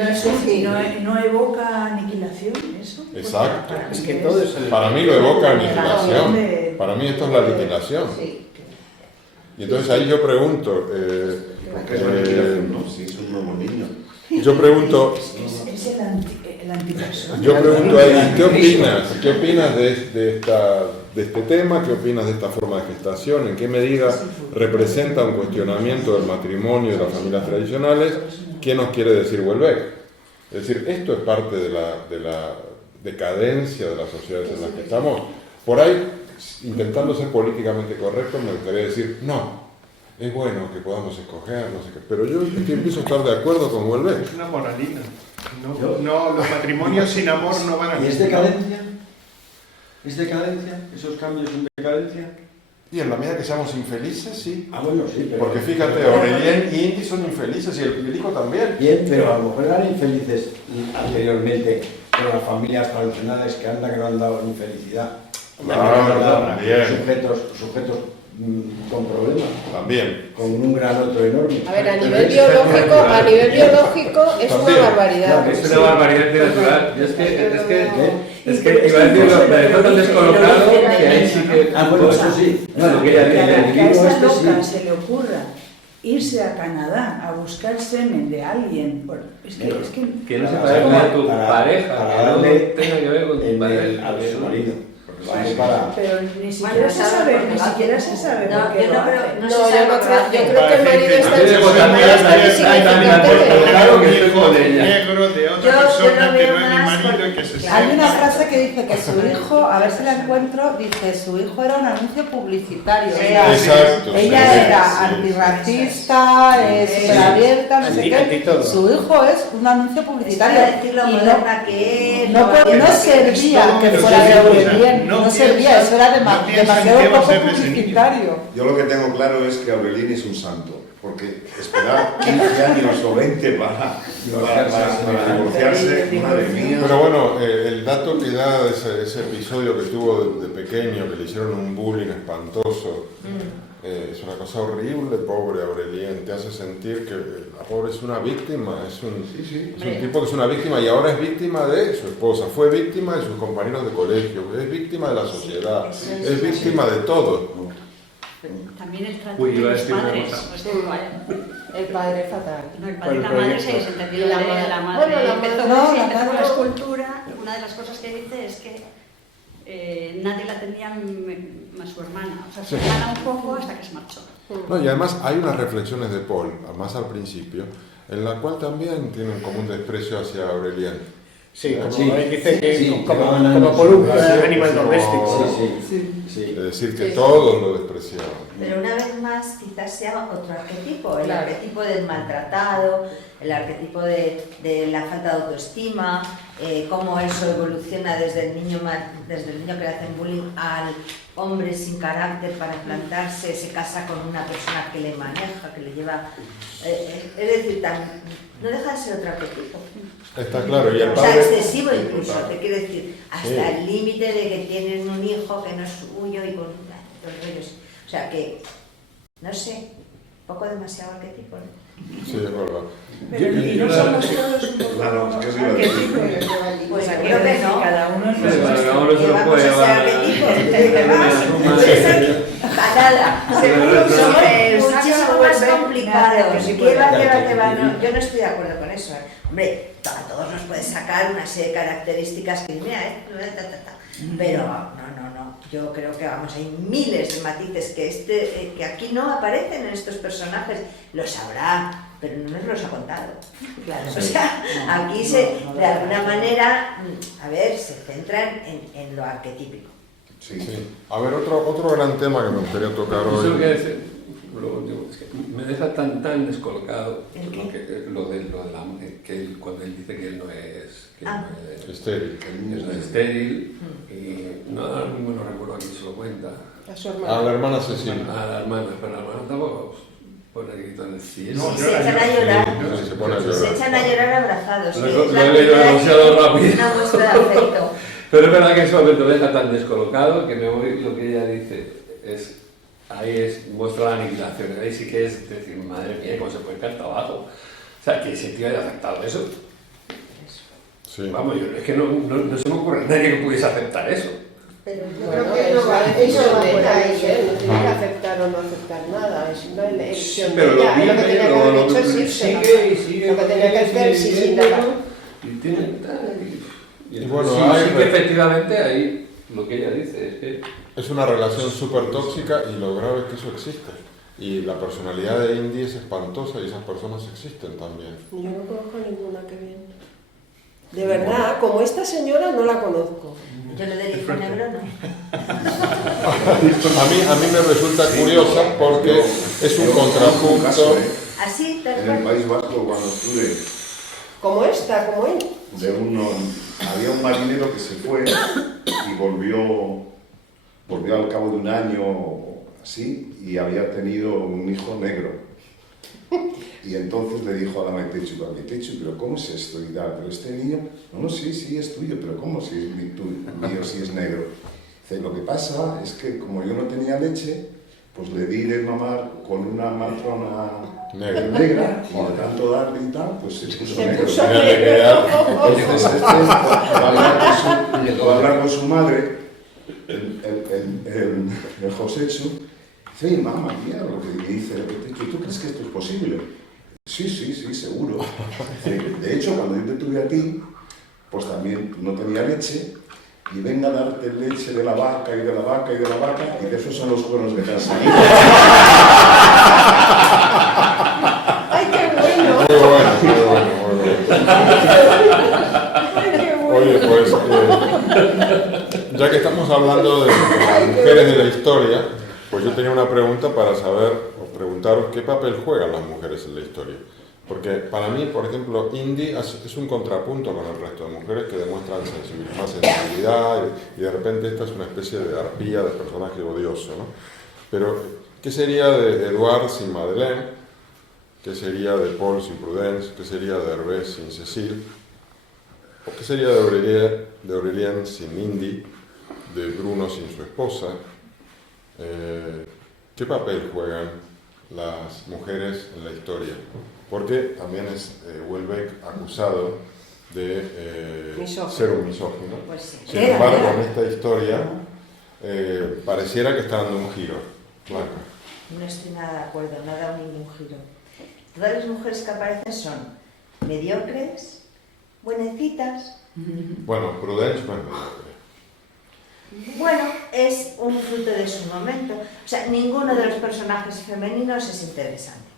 no evoca aniquilación, eso. Exacto. Es que todo es para mí lo evoca aniquilación, para mí esto es la aniquilación. Y entonces ahí yo pregunto, yo pregunto, el antipersona. yo pregunto ahí, ¿qué opinas de este tema? ¿Qué opinas de esta forma de gestación? ¿En qué medida representa un cuestionamiento del matrimonio y de las familias tradicionales? ¿Qué nos quiere decir Houellebecq? Es decir, esto es parte de la decadencia de las sociedades en las que estamos. Por ahí, intentando ser políticamente correcto, me gustaría decir, no, es bueno que podamos escoger, no sé qué, pero yo empiezo a estar de acuerdo con Houellebecq. Es una moralina. No, los matrimonios sin amor no van a... ¿Y es decadencia? ¿Es decadencia? ¿Esos cambios son decadencia? Y en la medida que seamos infelices, sí. Bueno, sí, pero... Porque fíjate, Aurélien y Indy son infelices y el hijo también. Bien, pero a lo mejor eran infelices anteriormente con las familias tradicionales que no han dado infelicidad. Claro, bien. Sujetos con problemas. También. Con un granoto enorme. A ver, a nivel biológico es una barbaridad. Es una barbaridad natural. Y es que iba a decirlo, me dejó tan descolocado que ahí sí que... Ah, bueno, eso sí. Lo que ella Que dice. a esta loca se le ocurra irse a Canadá a buscar semen de alguien. Bueno, que no se parezca a tu pareja, para que no darle tenga que ver con tu pareja. al su marido. Pero ni siquiera se sabe, por qué lo hace. Yo creo que el marido está en su negro de otra persona que no es mi marido y que se Hay una frase que dice que su hijo, a ver si la encuentro, dice su hijo era un anuncio publicitario. Exacto, Ella sí, era sí, antirracista, súper abierta, no sé qué. Su hijo es un anuncio publicitario. Y no servía que fuera de Aurelien, no servía, eso era demasiado poco publicitario. Yo lo que tengo claro es que Aurelien es un santo, porque esperar 15 años o 20 para divorciarse, madre mía. Pero bueno, el dato que da de ese episodio que tuvo de pequeño, que le hicieron un bullying espantoso, es una cosa horrible, pobre Aurelien, te hace sentir que la pobre es una víctima, es un tipo que es una víctima y ahora es víctima de su esposa, fue víctima de sus compañeros de colegio, es víctima de la sociedad, es víctima de todo. También el trato de los padres. El padre fatal. No, el padre y la madre se desentendió de la madre. Bueno, la empezó madre con la escultura. Una de las cosas que dice es que nadie la tenía más su hermana. O sea, su hermana un poco hasta que se marchó. No, y además hay unas reflexiones de Paul, más al principio, en la cual también tienen como un desprecio hacia Aurelien. Sí, como él dice que como por un animal doméstico. Es decir, que todos lo despreciaban. Pero una vez más, quizás sea otro arquetipo, el arquetipo del maltratado, el arquetipo de la falta de autoestima, cómo eso evoluciona desde el niño que le hacen bullying al hombre sin carácter para plantarse, se casa con una persona que le maneja, que le lleva... es decir, no deja de ser otro arquetipo. Está claro, y el padre... O sea, excesivo incluso, te quiero decir, hasta el límite de que tienen un hijo que no es suyo y con los rollos. O sea que, no sé, poco demasiado arquetipo, ¿no? Sí, es verdad. Pero y no somos todos un poco arquetipos. Pues creo que no. Cada uno es llevamos ese arquetipo. Patada. Somos muchísimo más complicados. ¿Qué va? No, yo no estoy de acuerdo con eso. Hombre, a todos nos puedes sacar una serie de características que mira, pero no. Yo creo que hay miles de matices que aquí no aparecen en estos personajes. Los habrá, pero no nos los ha contado. Claro, o sea, aquí de alguna manera, se centran en lo arquetípico. Sí. A ver, otro gran tema que me gustaría tocar hoy. Me deja tan descolocado lo de que cuando él dice que él no es estéril. Y ahora mismo no recuerdo a quién se lo cuenta. A su hermana. A la hermana Cecilia. A la hermana, pero la hermana tampoco pone el grito en el cielo. Se echan a llorar. Se echan a llorar abrazados. Lo he leído demasiado rápido. Una muestra de afecto. Pero es verdad que en ese momento me deja tan descolocado que lo que ella dice muestra la aniquilación. Ahí sí que es decir, madre mía, cómo se puede caer hasta abajo. O sea, que se te haya aceptado eso. Sí. Vamos, es que no se me ocurre nadie que pudiese aceptar eso. Pero yo creo que eso va por ahí, no tiene que aceptar o no aceptar nada, es una elección de ella, lo que tenía que haber hecho es irse, lo que tenía que hacer es irse sin nada. Y bueno, sí, que efectivamente ahí lo que ella dice es que... Es una relación súper tóxica y lo grave es que eso existe. Y la personalidad de Indy es espantosa y esas personas existen también. Yo no conozco ninguna que bien. De verdad, como esta señora no la conozco. Yo lo del hijo negro no. a mí me resulta curiosa porque es un contrapunto. Así, en el País Vasco, cuando estuve. Como esta, como él. Había un marinero que se fue y volvió al cabo de un año así y había tenido un hijo negro. Y entonces le dijo a la Maitechu, pero ¿cómo es esto? Y tal, pero este niño, sí, es tuyo, pero ¿cómo si es mío si es negro? Dice, lo que pasa es que como yo no tenía leche, pues le di de mamar con una matrona Negra. negra, y de tanto darle y tal, pues se puso Se negro. puso negro. Entonces al hablar con su madre, el Joséchu, dice, oye, mamá, mira lo que dice, ¿tú crees que esto es posible? Sí, seguro. De hecho, cuando yo te tuve a ti, pues también no tenía leche, y venga a darte leche de la vaca y de la vaca y de la vaca, y de esos son los cuernos de casa. ¡Ay, qué bueno! Muy bueno. Oye, pues, ya que estamos hablando de las mujeres de la historia, pues yo tenía una pregunta para saber, o preguntaros, ¿qué papel juegan las mujeres en la historia? Porque para mí, por ejemplo, Indy es un contrapunto con el resto de mujeres que demuestran más sensibilidad y de repente esta es una especie de arpía, de personaje odioso, ¿no? Pero, ¿qué sería de Edouard sin Madeleine? ¿Qué sería de Paul sin Prudence? ¿Qué sería de Hervé sin Cécile? ¿O qué sería de Aurélien sin Indy? ¿De Bruno sin su esposa? ¿Qué papel juegan las mujeres en la historia? Porque también es Houellebecq acusado de ser un misógino. Pues sí. Sin embargo, en esta historia pareciera que está dando un giro. Blanca. No estoy nada de acuerdo, no ha dado ningún giro. Todas las mujeres que aparecen son mediocres, buenecitas. Bueno, Prudence no es mediocre. Bueno, es un fruto de su momento. O sea, ninguno de los personajes femeninos es interesante.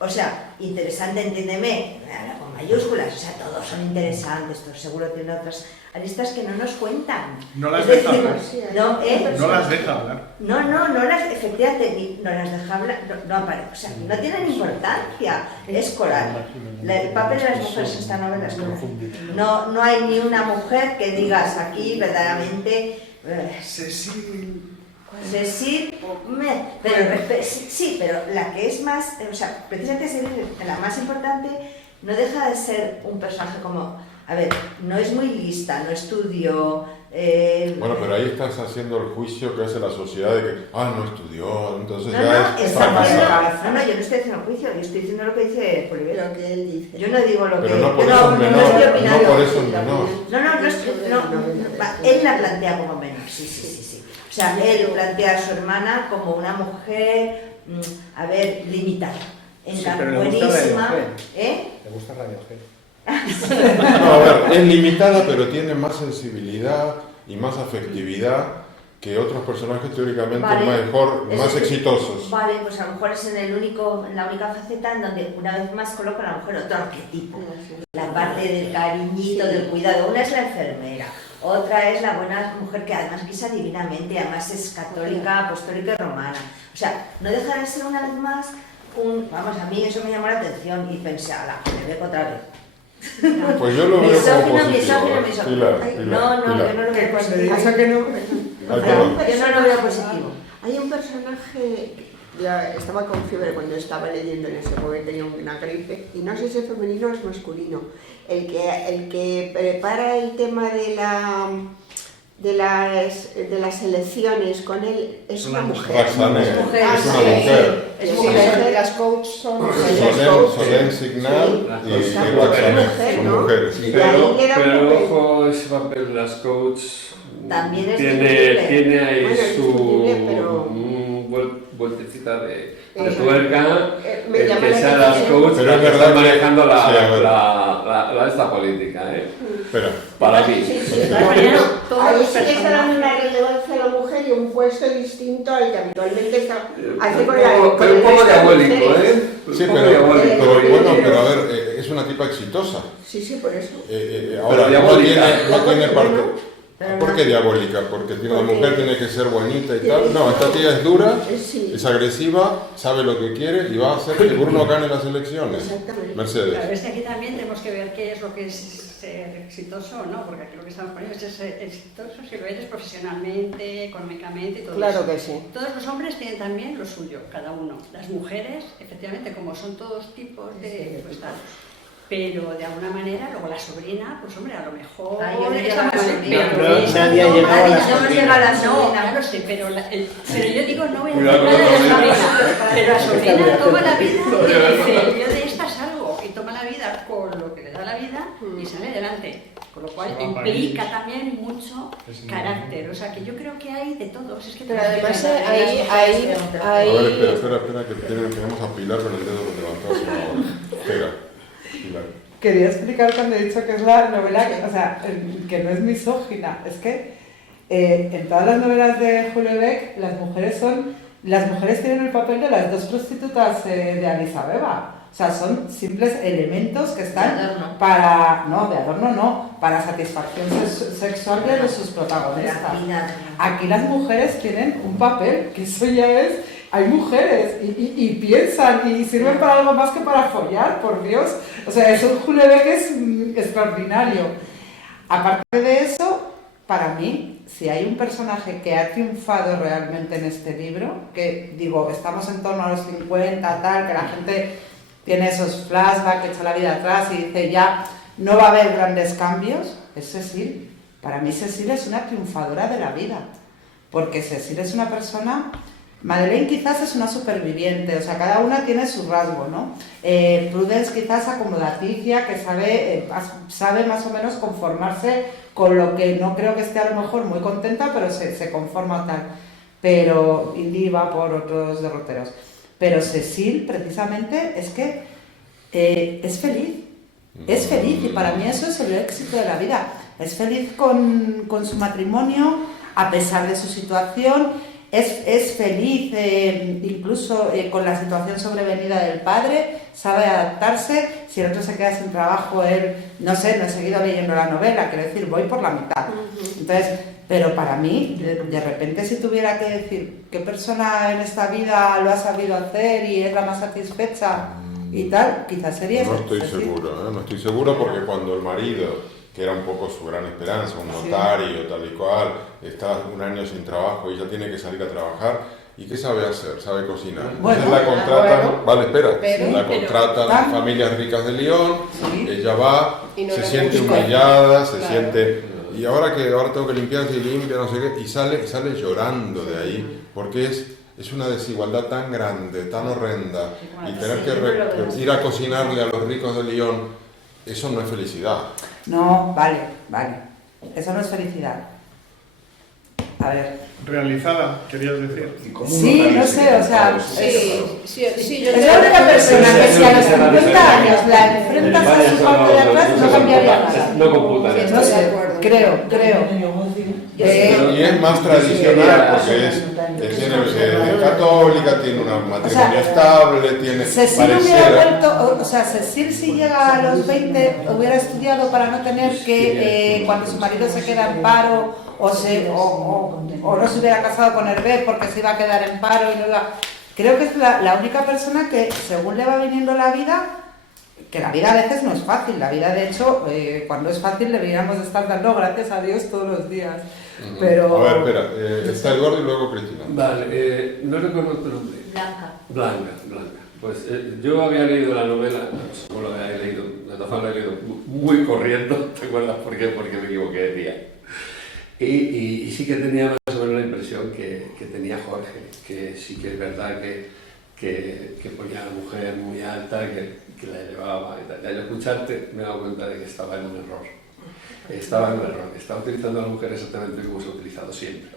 O sea, interesante, entiéndeme, con mayúsculas, o sea, todos son interesantes, todos seguro tienen otras aristas que no nos cuentan. No las Es deja decir, hablar. No las deja hablar. No las, efectivamente, no las deja hablar, no aparece, o sea, no tienen importancia, es coral. El papel de las mujeres en esta novela es coral. No hay ni una mujer que digas aquí verdaderamente... Cécile, pero la que es más, o sea, precisamente Cécile, la más importante, no deja de ser un personaje como, a ver, no es muy lista, no estudió... Bueno, pero ahí estás haciendo el juicio que hace la sociedad de que, no estudió, entonces No, ya es fracasado. yo no estoy haciendo juicio, yo estoy diciendo lo que dice Polivet. Lo que él dice. Yo no digo lo Pero que... no por yo eso es menor, estoy opinando. no por eso es menor. Él la plantea como menor, sí. O sea, él plantea a su hermana como una mujer, a ver, limitada. Sí, pero le gusta buenísima. Le gusta Radio G. No, a ver, es limitada, pero tiene más sensibilidad y más afectividad que otros personajes teóricamente más exitosos. Vale, pues a lo mejor es en la única faceta en donde una vez más coloca a la mujer otro arquetipo. La parte del cariñito, del cuidado. Una es la enfermera, otra es la buena mujer que además guisa divinamente, además es católica, apostólica y romana. O sea, no deja de ser una vez más vamos, a mí eso me llamó la atención y pensé, me veo otra vez. Pues yo lo veo como positivo. Pilar. No, yo no lo veo positivo. Yo no lo veo positivo. Hay un personaje, ya estaba con fiebre cuando estaba leyendo en ese momento, tenía una gripe, y no sé si es femenino o es masculino, el que prepara el tema de las elecciones con él es una mujer. Roxane, es una mujer. Las coaches son... Solène Signal y Roxane son mujeres. Pero ojo, ese papel de las coaches también es tiene ahí su vueltecita de tuerca, me que sea las coaches, pero es que verdad están que manejando esta política, Pero, para mí. Ahí sí que está dando una relevancia a la mujer y un puesto distinto al que habitualmente hace con la... Pero un poco diabólico, Sí, pero bueno, pero a ver, es una tipa exitosa. Sí, por eso. Ahora, no tiene parte... ¿Por qué diabólica? Porque la mujer tiene que ser bonita y tal. No, esta tía es dura, es agresiva, sabe lo que quiere y va a hacer que Bruno gane las elecciones. Mercedes. Claro, es que aquí también tenemos que ver qué es lo que es ser exitoso o no, porque aquí lo que estamos poniendo es ser exitoso si lo eres profesionalmente, económicamente y todo eso. Claro que sí. Todos los hombres tienen también lo suyo, cada uno. Las mujeres, efectivamente, como son todos tipos de... Pues tal. pero de alguna manera luego la sobrina, pues hombre, a lo mejor Ay, yo no es llego a la sobrina. No, nadie ha llegado a la No llega a la no, sobrina. ya lo sé, pero yo digo, no voy a Cuidado hacer con nada la de la sobrina. sobrina, pero la sobrina toma la vida y dice, yo de esta salgo, y toma la vida con lo que le da la vida y sale adelante. Con lo cual Se va para implica ellos. también mucho carácter, o sea que yo creo que hay de todos. Es que Pero también además hay- A ver, espera, que tenemos a Pilar con el dedo levantado hacia abajo. Espera, Pilar. Quería explicar cuando he dicho que es la novela, o sea, que no es misógina. Es que en todas las novelas de Julio Beck, las mujeres tienen el papel de las dos prostitutas de Addis Abeba. O sea, son simples elementos que están De adorno. de adorno no, para satisfacción sexual de sus protagonistas. Aquí las mujeres tienen un papel, que eso ya es, hay mujeres y piensan y sirven para algo más que para follar, por Dios. O sea, eso Julio Beck es extraordinario. Aparte de eso, para mí, si hay un personaje que ha triunfado realmente en este libro, que digo, estamos en torno a los 50, tal, que la gente tiene esos flashbacks, echa la vida atrás y dice ya no va a haber grandes cambios, es Cecil. Para mí Cecil es una triunfadora de la vida, porque Cecil es una persona... Madeleine quizás es una superviviente, o sea, cada una tiene su rasgo, ¿no? Prudence quizás acomodaticia, que sabe más o menos conformarse con lo que no creo que esté a lo mejor muy contenta, pero se conforma tal. Pero Indy va por otros derroteros. Pero Cecil, precisamente, es que es feliz. Es feliz y para mí eso es el éxito de la vida. Es feliz con su matrimonio, a pesar de su situación. Es feliz incluso con la situación sobrevenida del padre, sabe adaptarse. Si el otro se queda sin trabajo, él, no sé, no he seguido leyendo la novela, quiero decir, voy por la mitad. Entonces, pero para mí, de repente, si tuviera que decir qué persona en esta vida lo ha sabido hacer y es la más satisfecha y tal, quizás sería No estoy seguro porque cuando el marido, que era un poco su gran esperanza, un notario, tal y cual, está un año sin trabajo y ya tiene que salir a trabajar, ¿y qué sabe hacer? Sabe cocinar. Entonces la contratan, la contratan familias ricas de Lyon, ella va, se siente humillada, se siente... Y ahora tengo que limpiar, y limpia, no sé qué, y sale llorando de ahí, porque es una desigualdad tan grande, tan horrenda, y tener que ir a cocinarle a los ricos de Lyon, eso no es felicidad. No, vale. Eso no es felicidad. A ver. Realizada, querías decir. Sí, no sé, o sea... Sí, yo es la única persona que si a los 50 años la enfrentas a su parte de atrás no cambiaría nada. No computaría. No sé, creo. Y es más tradicional porque es católica, tiene un matrimonio estable, tiene... Cecil hubiera vuelto, o sea, Cecil si llega a los 20 hubiera estudiado para no tener que, cuando su marido se queda en paro o no se hubiera casado con Hervé porque se iba a quedar en paro y no iba... Creo que es la única persona que, según le va viniendo la vida, que la vida a veces no es fácil, la vida de hecho, cuando es fácil deberíamos estar dando gracias a Dios todos los días. Pero... A ver, espera, está Eduardo y luego Cristina. Vale, no recuerdo tu nombre. Blanca. Pues yo había leído la novela, no lo había leído, de todas formas la he leído muy corriendo, ¿te acuerdas por qué? Porque me equivoqué de día. Y sí que tenía más o menos la impresión que tenía Jorge, que sí que es verdad que ponía a la mujer muy alta, que la elevaba y tal. Y al escucharte me he dado cuenta de que estaba en un error. Estaba utilizando a la mujer exactamente como se ha utilizado siempre.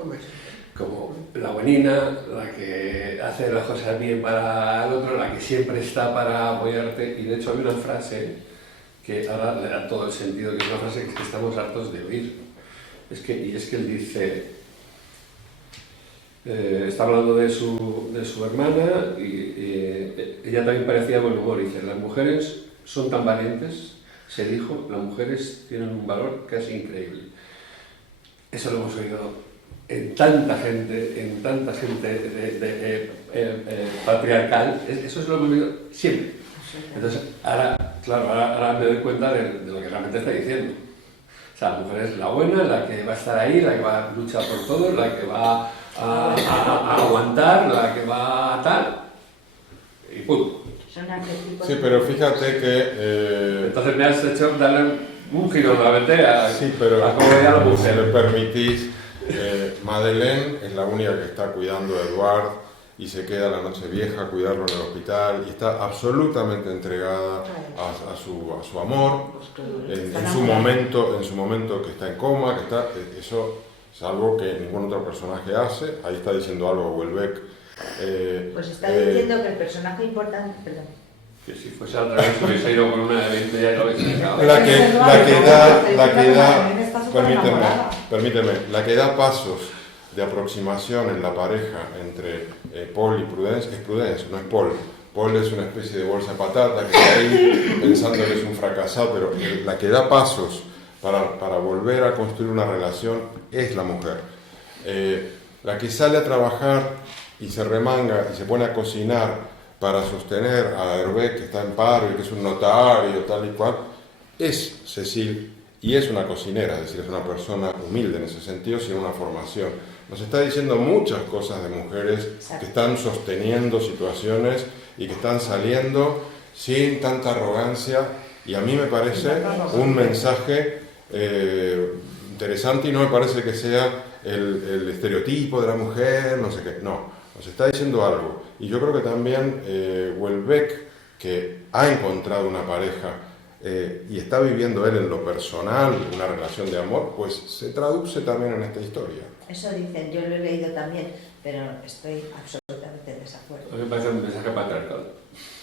Como la buenina, la que hace las cosas bien para el otro, la que siempre está para apoyarte. Y de hecho hay una frase que ahora le da todo el sentido, que es una frase que estamos hartos de oír. Es que él dice, está hablando de su hermana y ella también parecía buen humor. Dice, las mujeres son tan valientes, se dijo, las mujeres tienen un valor casi increíble. Eso lo hemos oído en tanta gente patriarcal, eso es lo que hemos oído siempre. Entonces, ahora me doy cuenta de lo que realmente está diciendo. O sea, la mujer es la buena, la que va a estar ahí, la que va a luchar por todo, la que va a aguantar, la que va a tal, y punto. Son arquetipos. Sí, pero fíjate que... Entonces me has hecho darle un giro nuevamente a, sí, pero a cómo veía la si mujer. me permitís, Madeleine es la única que está cuidando a Eduard y se queda la noche vieja a cuidarlo en el hospital y está absolutamente entregada a su amor en su momento que está en coma, que está, eso es algo que ningún otro personaje hace. Ahí está diciendo algo Houellebecq. Pues está diciendo que el personaje importante, perdón, Que si fuese al revés hubiese ido con una de 20 ya y lo hubiese dejado. La que da, permíteme, la que da pasos de aproximación en la pareja entre Paul y Prudence es Prudence, no es Paul. Paul es una especie de bolsa de patata que está ahí pensando que es un fracasado, pero la que da pasos para volver a construir una relación es la mujer. La que sale a trabajar y se remanga y se pone a cocinar para sostener a Hervé, que está en paro y que es un notario, tal y cual, es Cécile y es una cocinera, es decir, es una persona humilde en ese sentido, sin una formación. Nos está diciendo muchas cosas de mujeres que están sosteniendo situaciones y que están saliendo sin tanta arrogancia, y a mí me parece un mensaje interesante y no me parece que sea el estereotipo de la mujer, no sé qué, no, nos está diciendo algo. Y yo creo que también Houellebecq, que ha encontrado una pareja y está viviendo él en lo personal una relación de amor, pues se traduce también en esta historia. eso dicen, yo lo he leído también, pero estoy absolutamente en desacuerdo. A mí me parece un mensaje patriarcal.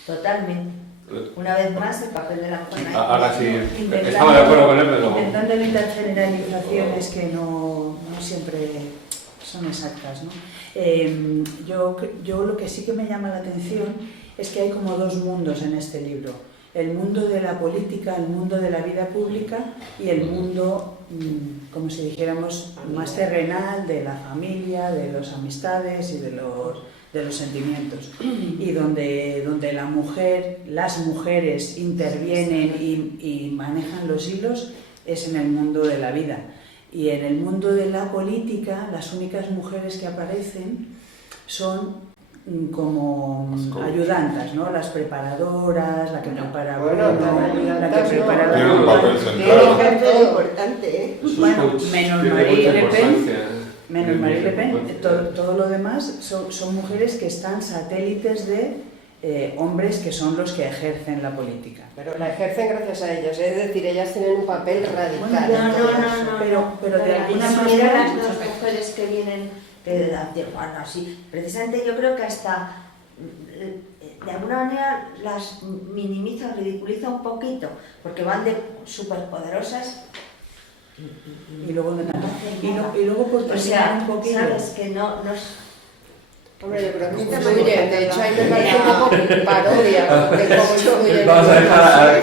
Totalmente. Una vez más, el papel de la mujer. Ahora sí, estaba de acuerdo con él, pero... Intentando evitar generalizaciones que no siempre son exactas, ¿no? Yo lo que sí que me llama la atención es que hay como dos mundos en este libro. El mundo de la política, el mundo de la vida pública y el mundo, como si dijéramos, más terrenal, de la familia, de las amistades y de los sentimientos. Y donde las mujeres intervienen y manejan los hilos es en el mundo de la vida. Y en el mundo de la política, las únicas mujeres que aparecen son como ayudantas, ¿no? Las preparadoras, la que prepara la que prepara tiene un papel central. Un papel importante, Bueno, menos Marie Le Pen, todo lo demás son mujeres que están satélites de hombres que son los que ejercen la política. Pero la ejercen gracias a ellos, es decir, ellas tienen un papel radical. Pero de alguna manera manera las mujeres que vienen bueno, así, precisamente yo creo que hasta de alguna manera las minimiza, ridiculiza un poquito, porque van de superpoderosas y luego por terminar un poquito, sabes que no Hombre, yo creo que influye, de hecho ahí me parece un poco parodia de cómo influye. Vamos a dejar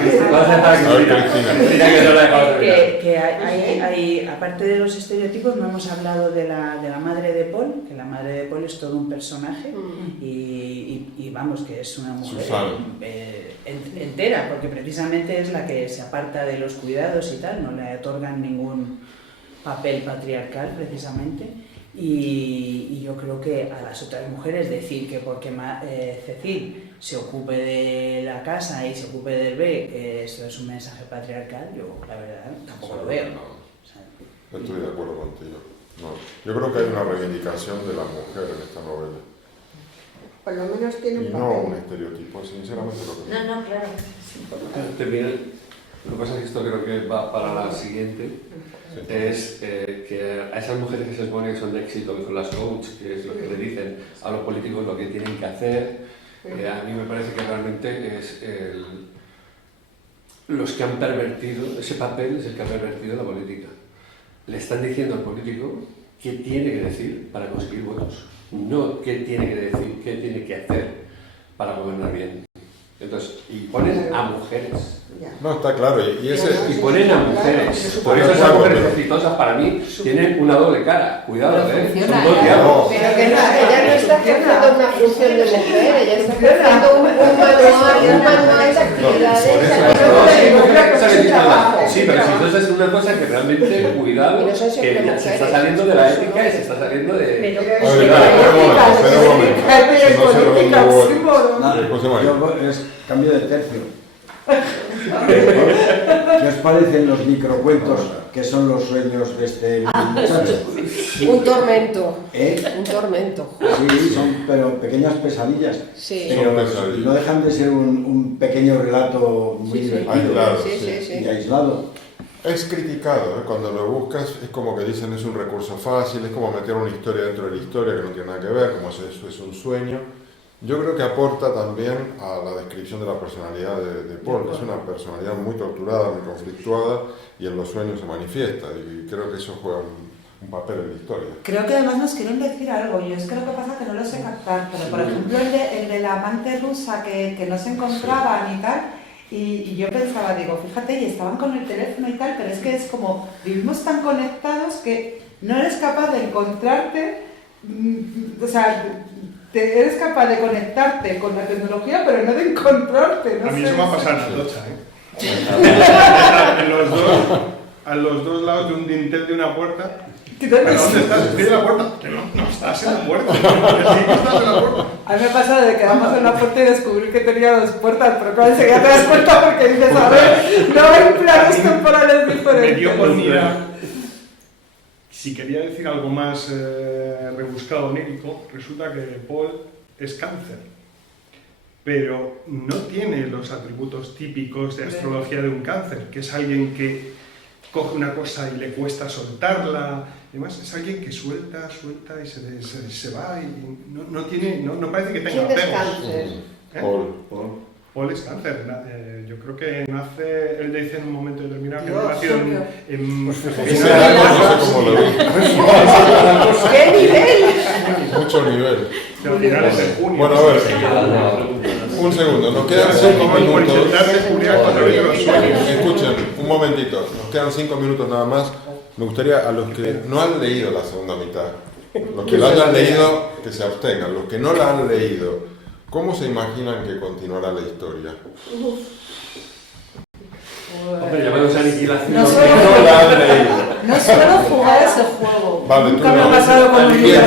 que hay, aparte de los estereotipos, no hemos hablado de la madre de Paul, que la madre de Paul es todo un personaje y vamos, que es una mujer entera, porque precisamente es la que se aparta de los cuidados y tal, no le otorgan ningún papel patriarcal precisamente. Y yo creo que a las otras mujeres decir que porque Cécile se ocupe de la casa y se ocupe del bebé, eso es un mensaje patriarcal, yo la verdad tampoco lo veo. No estoy de acuerdo contigo. No. Yo creo que hay una reivindicación de la mujer en esta novela. por lo menos tiene un y papel. no un estereotipo, sinceramente lo que No, claro. Lo que pasa es que esto creo que va para la siguiente. Es que a esas mujeres que se supone que son de éxito, que son las coach, que es lo que le dicen a los políticos lo que tienen que hacer, a mí me parece que realmente es los que han pervertido, ese papel es el que ha pervertido la política. Le están diciendo al político qué tiene que decir para conseguir votos, no qué tiene que decir, qué tiene que hacer para gobernar bien. Entonces, y ponen a mujeres No, está claro. Y ponen a mujeres. Por eso esas mujeres exitosas para mí tienen una doble cara. Cuidado, funciona, son dos diálogos. Pero que ella no está ejerciendo una función de mujer, ella está ejerciendo un manual de actividades. Sí, pero si tú estás en una cosa que realmente, cuidado, que se está saliendo de la ética y se está saliendo de... Es cambio de tercio. ¿Qué os parecen los microcuentos que son los sueños de este muchacho? Un tormento. ¿Eh? Un tormento. Sí, son pero pequeñas pesadillas. Sí. Pero no dejan de ser un pequeño relato muy divertido y aislado. Es criticado, cuando lo buscas es como que dicen es un recurso fácil, es como meter una historia dentro de la historia que no tiene nada que ver, como si eso es un sueño. Yo creo que aporta también a la descripción de la personalidad de Paul, que es una personalidad muy torturada, muy conflictuada, y en los sueños se manifiesta, y creo que eso juega un papel en la historia. Creo que además nos quieren decir algo, yo es que lo que pasa es que no lo sé captar, pero por ejemplo el de la amante rusa que no se encontraban y tal, y yo pensaba, digo, fíjate, y estaban con el teléfono y tal, pero es que es como, vivimos tan conectados que no eres capaz de encontrarte, o sea, eres capaz de conectarte con la tecnología, pero no de encontrarte. No a mí sé, eso me ha pasado en Atocha, a los dos lados de un dintel de una puerta. ¿Dónde estás? Estoy en la puerta. Que no estás en la puerta. Sí, estás en la puerta. A mí me pasa de quedarnos en la puerta y descubrir que tenía dos puertas, pero claro, enseguida te das cuenta porque dices, a ver, no hay planos temporales diferentes. Me dio por mirar. Si quería decir algo más rebuscado, onírico, resulta que Paul es cáncer, pero no tiene los atributos típicos de astrología de un cáncer, que es alguien que coge una cosa y le cuesta soltarla, además es alguien que suelta y se va y no parece que tenga apegos. ¿Quién es cáncer? Paul es cáncer. Yo creo que nace, él dice en un momento determinado que no ha nacido en no sé cómo lo vi. ¿Qué nivel? Mucho nivel. Al final es en junio. Bueno, a ver, un segundo, nos quedan 5 minutos. Escuchen, un momentito, nos quedan 5 minutos nada más. Me gustaría a los que no han leído la segunda mitad, los que la hayan leído, que se abstengan, los que no la han leído, ¿cómo se imaginan que continuará la historia? Hombre, llamados aniquilación. No suelo jugar ese juego. Vale, nunca me ha pasado con un libro.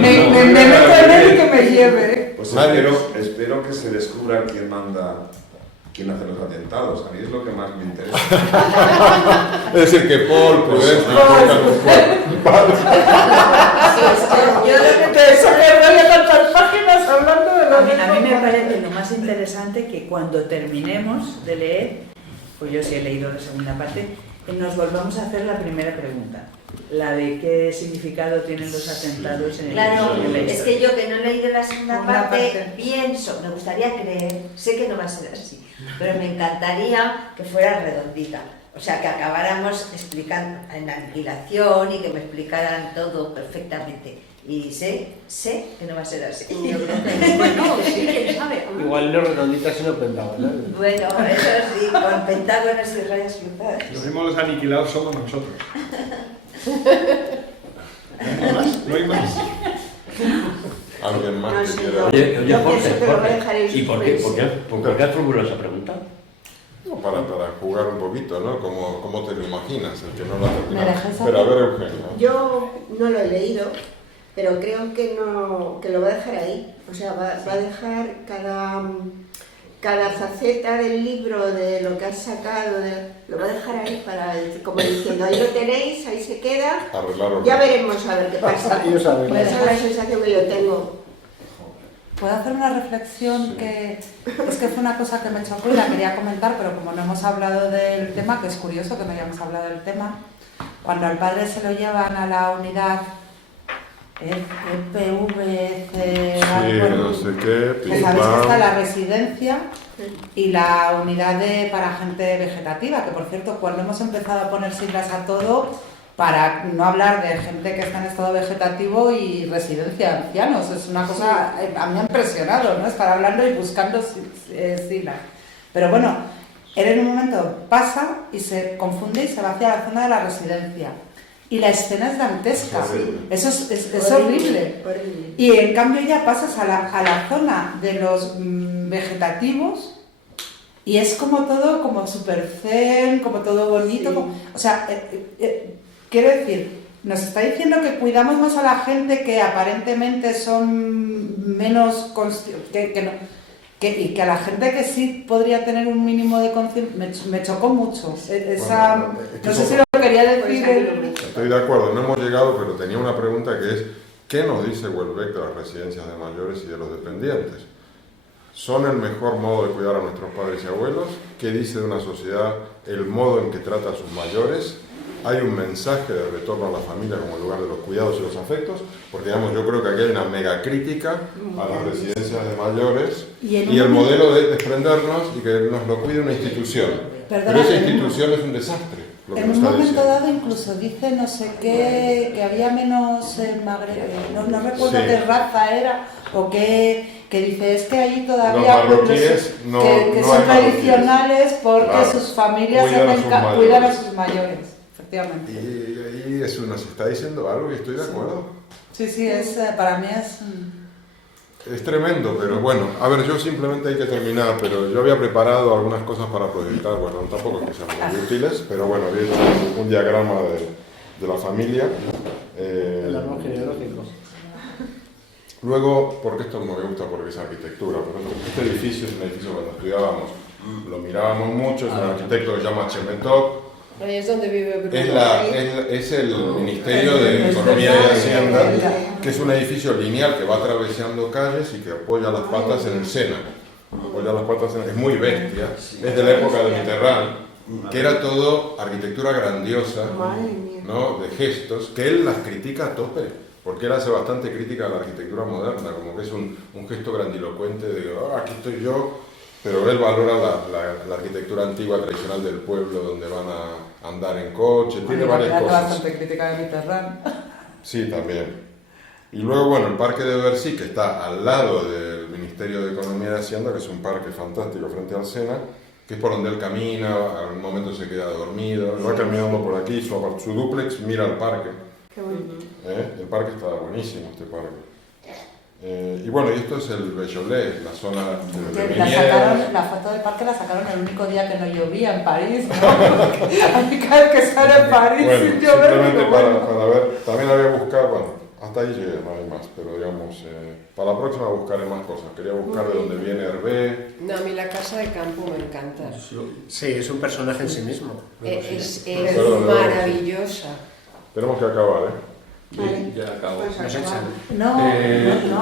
Me meto en él y que me lleve. Pues espero que se descubra quién manda, quién hace los atentados. A mí es lo que más me interesa. Es decir, que Paul, Prudencia, A mí me parece lo más interesante que cuando terminemos de leer, pues yo sí he leído la segunda parte, nos volvamos a hacer la primera pregunta, la de qué significado tienen los atentados en el Claro, uso de la es historia. que yo que no he leído la segunda parte, pienso, me gustaría creer, sé que no va a ser así, pero me encantaría que fuera redondita. O sea, que acabáramos explicando en la aniquilación y que me explicaran todo perfectamente. Y sé que no va a ser así. Yo creo que bueno, sí, quién sabe. Igual no redondita sino pentágonas. Bueno, eso sí, con pentágonos y rayas cruzadas. Los mismos los aniquilados somos nosotros. No hay más. ¿Alguien más No, que sí, quiera? Oye, Yo Jorge, pienso que lo voy a dejar en ¿y por qué has formulado esa pregunta? Para jugar un poquito, ¿no? ¿Cómo te lo imaginas? El que no lo ha ¿Me terminado. dejas Pero a ver, Eugenia. Yo no lo he leído, pero creo que lo va a dejar ahí. O sea, va a dejar cada faceta del libro, de lo que has sacado, lo va a dejar ahí para, como diciendo, ahí lo tenéis, ahí se queda. Arreglarlo. Ya veremos a ver qué pasa. Ellos saben. Pues esa es la sensación que yo tengo. ¿Puedo hacer una reflexión que es que fue una cosa que me chocó y la quería comentar, pero como no hemos hablado del tema, que es curioso que no hayamos hablado del tema, cuando al padre se lo llevan a la unidad EPVC, Sí, no sé qué, que sabéis que está la residencia y la unidad para gente vegetativa, que por cierto, cuando hemos empezado a poner siglas a todo, para no hablar de gente que está en estado vegetativo y residencia de ancianos, es una cosa, a mí me ha impresionado, ¿no? Estar hablando y buscando siglas. Pero bueno, él en un momento pasa y se confunde y se va hacia la zona de la residencia. Y la escena es dantesca, eso es horrible. Y en cambio ya pasas a la zona de los vegetativos y es como todo como súper zen, como todo bonito, o sea, quiero decir, nos está diciendo que cuidamos más a la gente que aparentemente son menos conscientes, y que a la gente que sí podría tener un mínimo de conciencia, me chocó mucho. No sé si lo quería decir. Estoy de acuerdo, no hemos llegado, pero tenía una pregunta que es, ¿qué nos dice Houellebecq de las residencias de mayores y de los dependientes? ¿Son el mejor modo de cuidar a nuestros padres y abuelos? ¿Qué dice de una sociedad el modo en que trata a sus mayores? ¿Hay un mensaje de retorno a la familia como lugar de los cuidados y los afectos? Porque digamos, yo creo que aquí hay una mega crítica a las residencias de mayores y el modelo de desprendernos y que nos lo cuide una institución. Pero esa institución es un desastre. En un momento dado incluso dice no sé qué, que había menos no recuerdo qué raza era, o que dice es que ahí todavía los marroquíes que son tradicionales porque sus familias cuidan a sus mayores, efectivamente. Y eso nos está diciendo algo y estoy de acuerdo. Sí, para mí es tremendo, pero bueno, a ver, yo simplemente hay que terminar, pero yo había preparado algunas cosas para proyectar, bueno, tampoco es que sean muy útiles, pero bueno, había hecho un diagrama de la familia. El árbol genealógico. Luego, porque esto no me gusta porque es arquitectura, por ejemplo, este edificio es un edificio cuando estudiábamos, lo mirábamos mucho, es un arquitecto que se llama Chemetov. Ahí es donde vive Bruno. Es el Ministerio de Economía y Hacienda, que es un edificio lineal que va atravesando calles y que apoya las patas en el Sena. Es muy bestia, es de la época de Mitterrand, que era todo arquitectura grandiosa, ¿no? De gestos, que él las critica a tope, porque él hace bastante crítica a la arquitectura moderna, como que es un gesto grandilocuente de aquí estoy yo. Pero él valora la arquitectura antigua tradicional del pueblo, donde van a andar en coche, tiene varias cosas. Bastante crítica de Mitterrand. Sí, también. Y luego, bueno, el Parque de Bercy, que está al lado del Ministerio de Economía y Hacienda, que es un parque fantástico frente al Sena, que es por donde él camina, a un momento se queda dormido, va caminando por aquí, su dúplex mira al parque. Qué bonito. El parque está buenísimo, este parque. Y bueno, y esto es el Beaujolais, la zona de la foto del parque la sacaron el único día que no llovía en París, ¿no? A mí cada vez que sale en París bueno, sin llover, simplemente para ver, también había buscado, bueno, hasta ahí llegué, no hay más, pero digamos, para la próxima buscaré más cosas, quería buscar de dónde viene Hervé. No, a mí la casa de campo me encanta. Sí, es un personaje en sí mismo. Es maravillosa. Tenemos que acabar, Vale. Ya acabo. No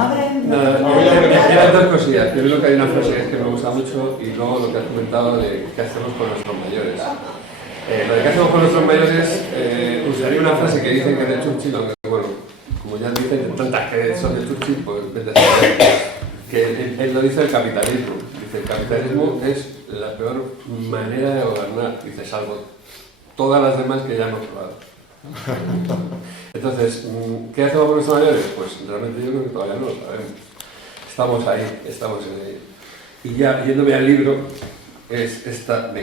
abren. Nada, dos cosillas. Primero que hay una frase que me gusta mucho y luego lo que has comentado de qué hacemos con nuestros mayores. Lo de qué hacemos con nuestros mayores, usaría una frase que dicen que es de Churchill, aunque bueno, como ya dicen tantas que son de Churchill, pues vete a saber que él lo dice del capitalismo. Dice, el capitalismo es la peor manera de gobernar, dice, salvo todas las demás que ya hemos probado. Entonces, ¿qué hacemos con nuestros mayores? Pues realmente yo creo que todavía no lo sabemos. Estamos ahí. Y ya, yéndome al libro, me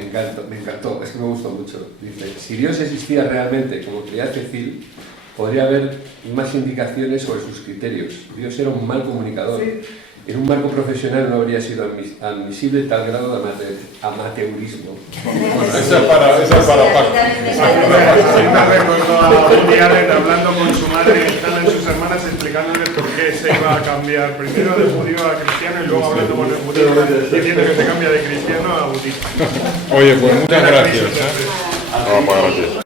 encantó, es que me gustó mucho. Dice, si Dios existía realmente como Trinidad Cecil, podría haber más indicaciones sobre sus criterios. Dios era un mal comunicador. Sí. En un marco profesional no habría sido admisible tal grado de amateurismo. Bueno, eso es para Paco. Me recuerdo a Woody Allen hablando con su madre y sus hermanas explicándole por qué se iba a cambiar primero de judío a cristiano y luego hablando con el judío diciendo que se cambia de cristiano a budista. Oye, pues muchas gracias. Gracias.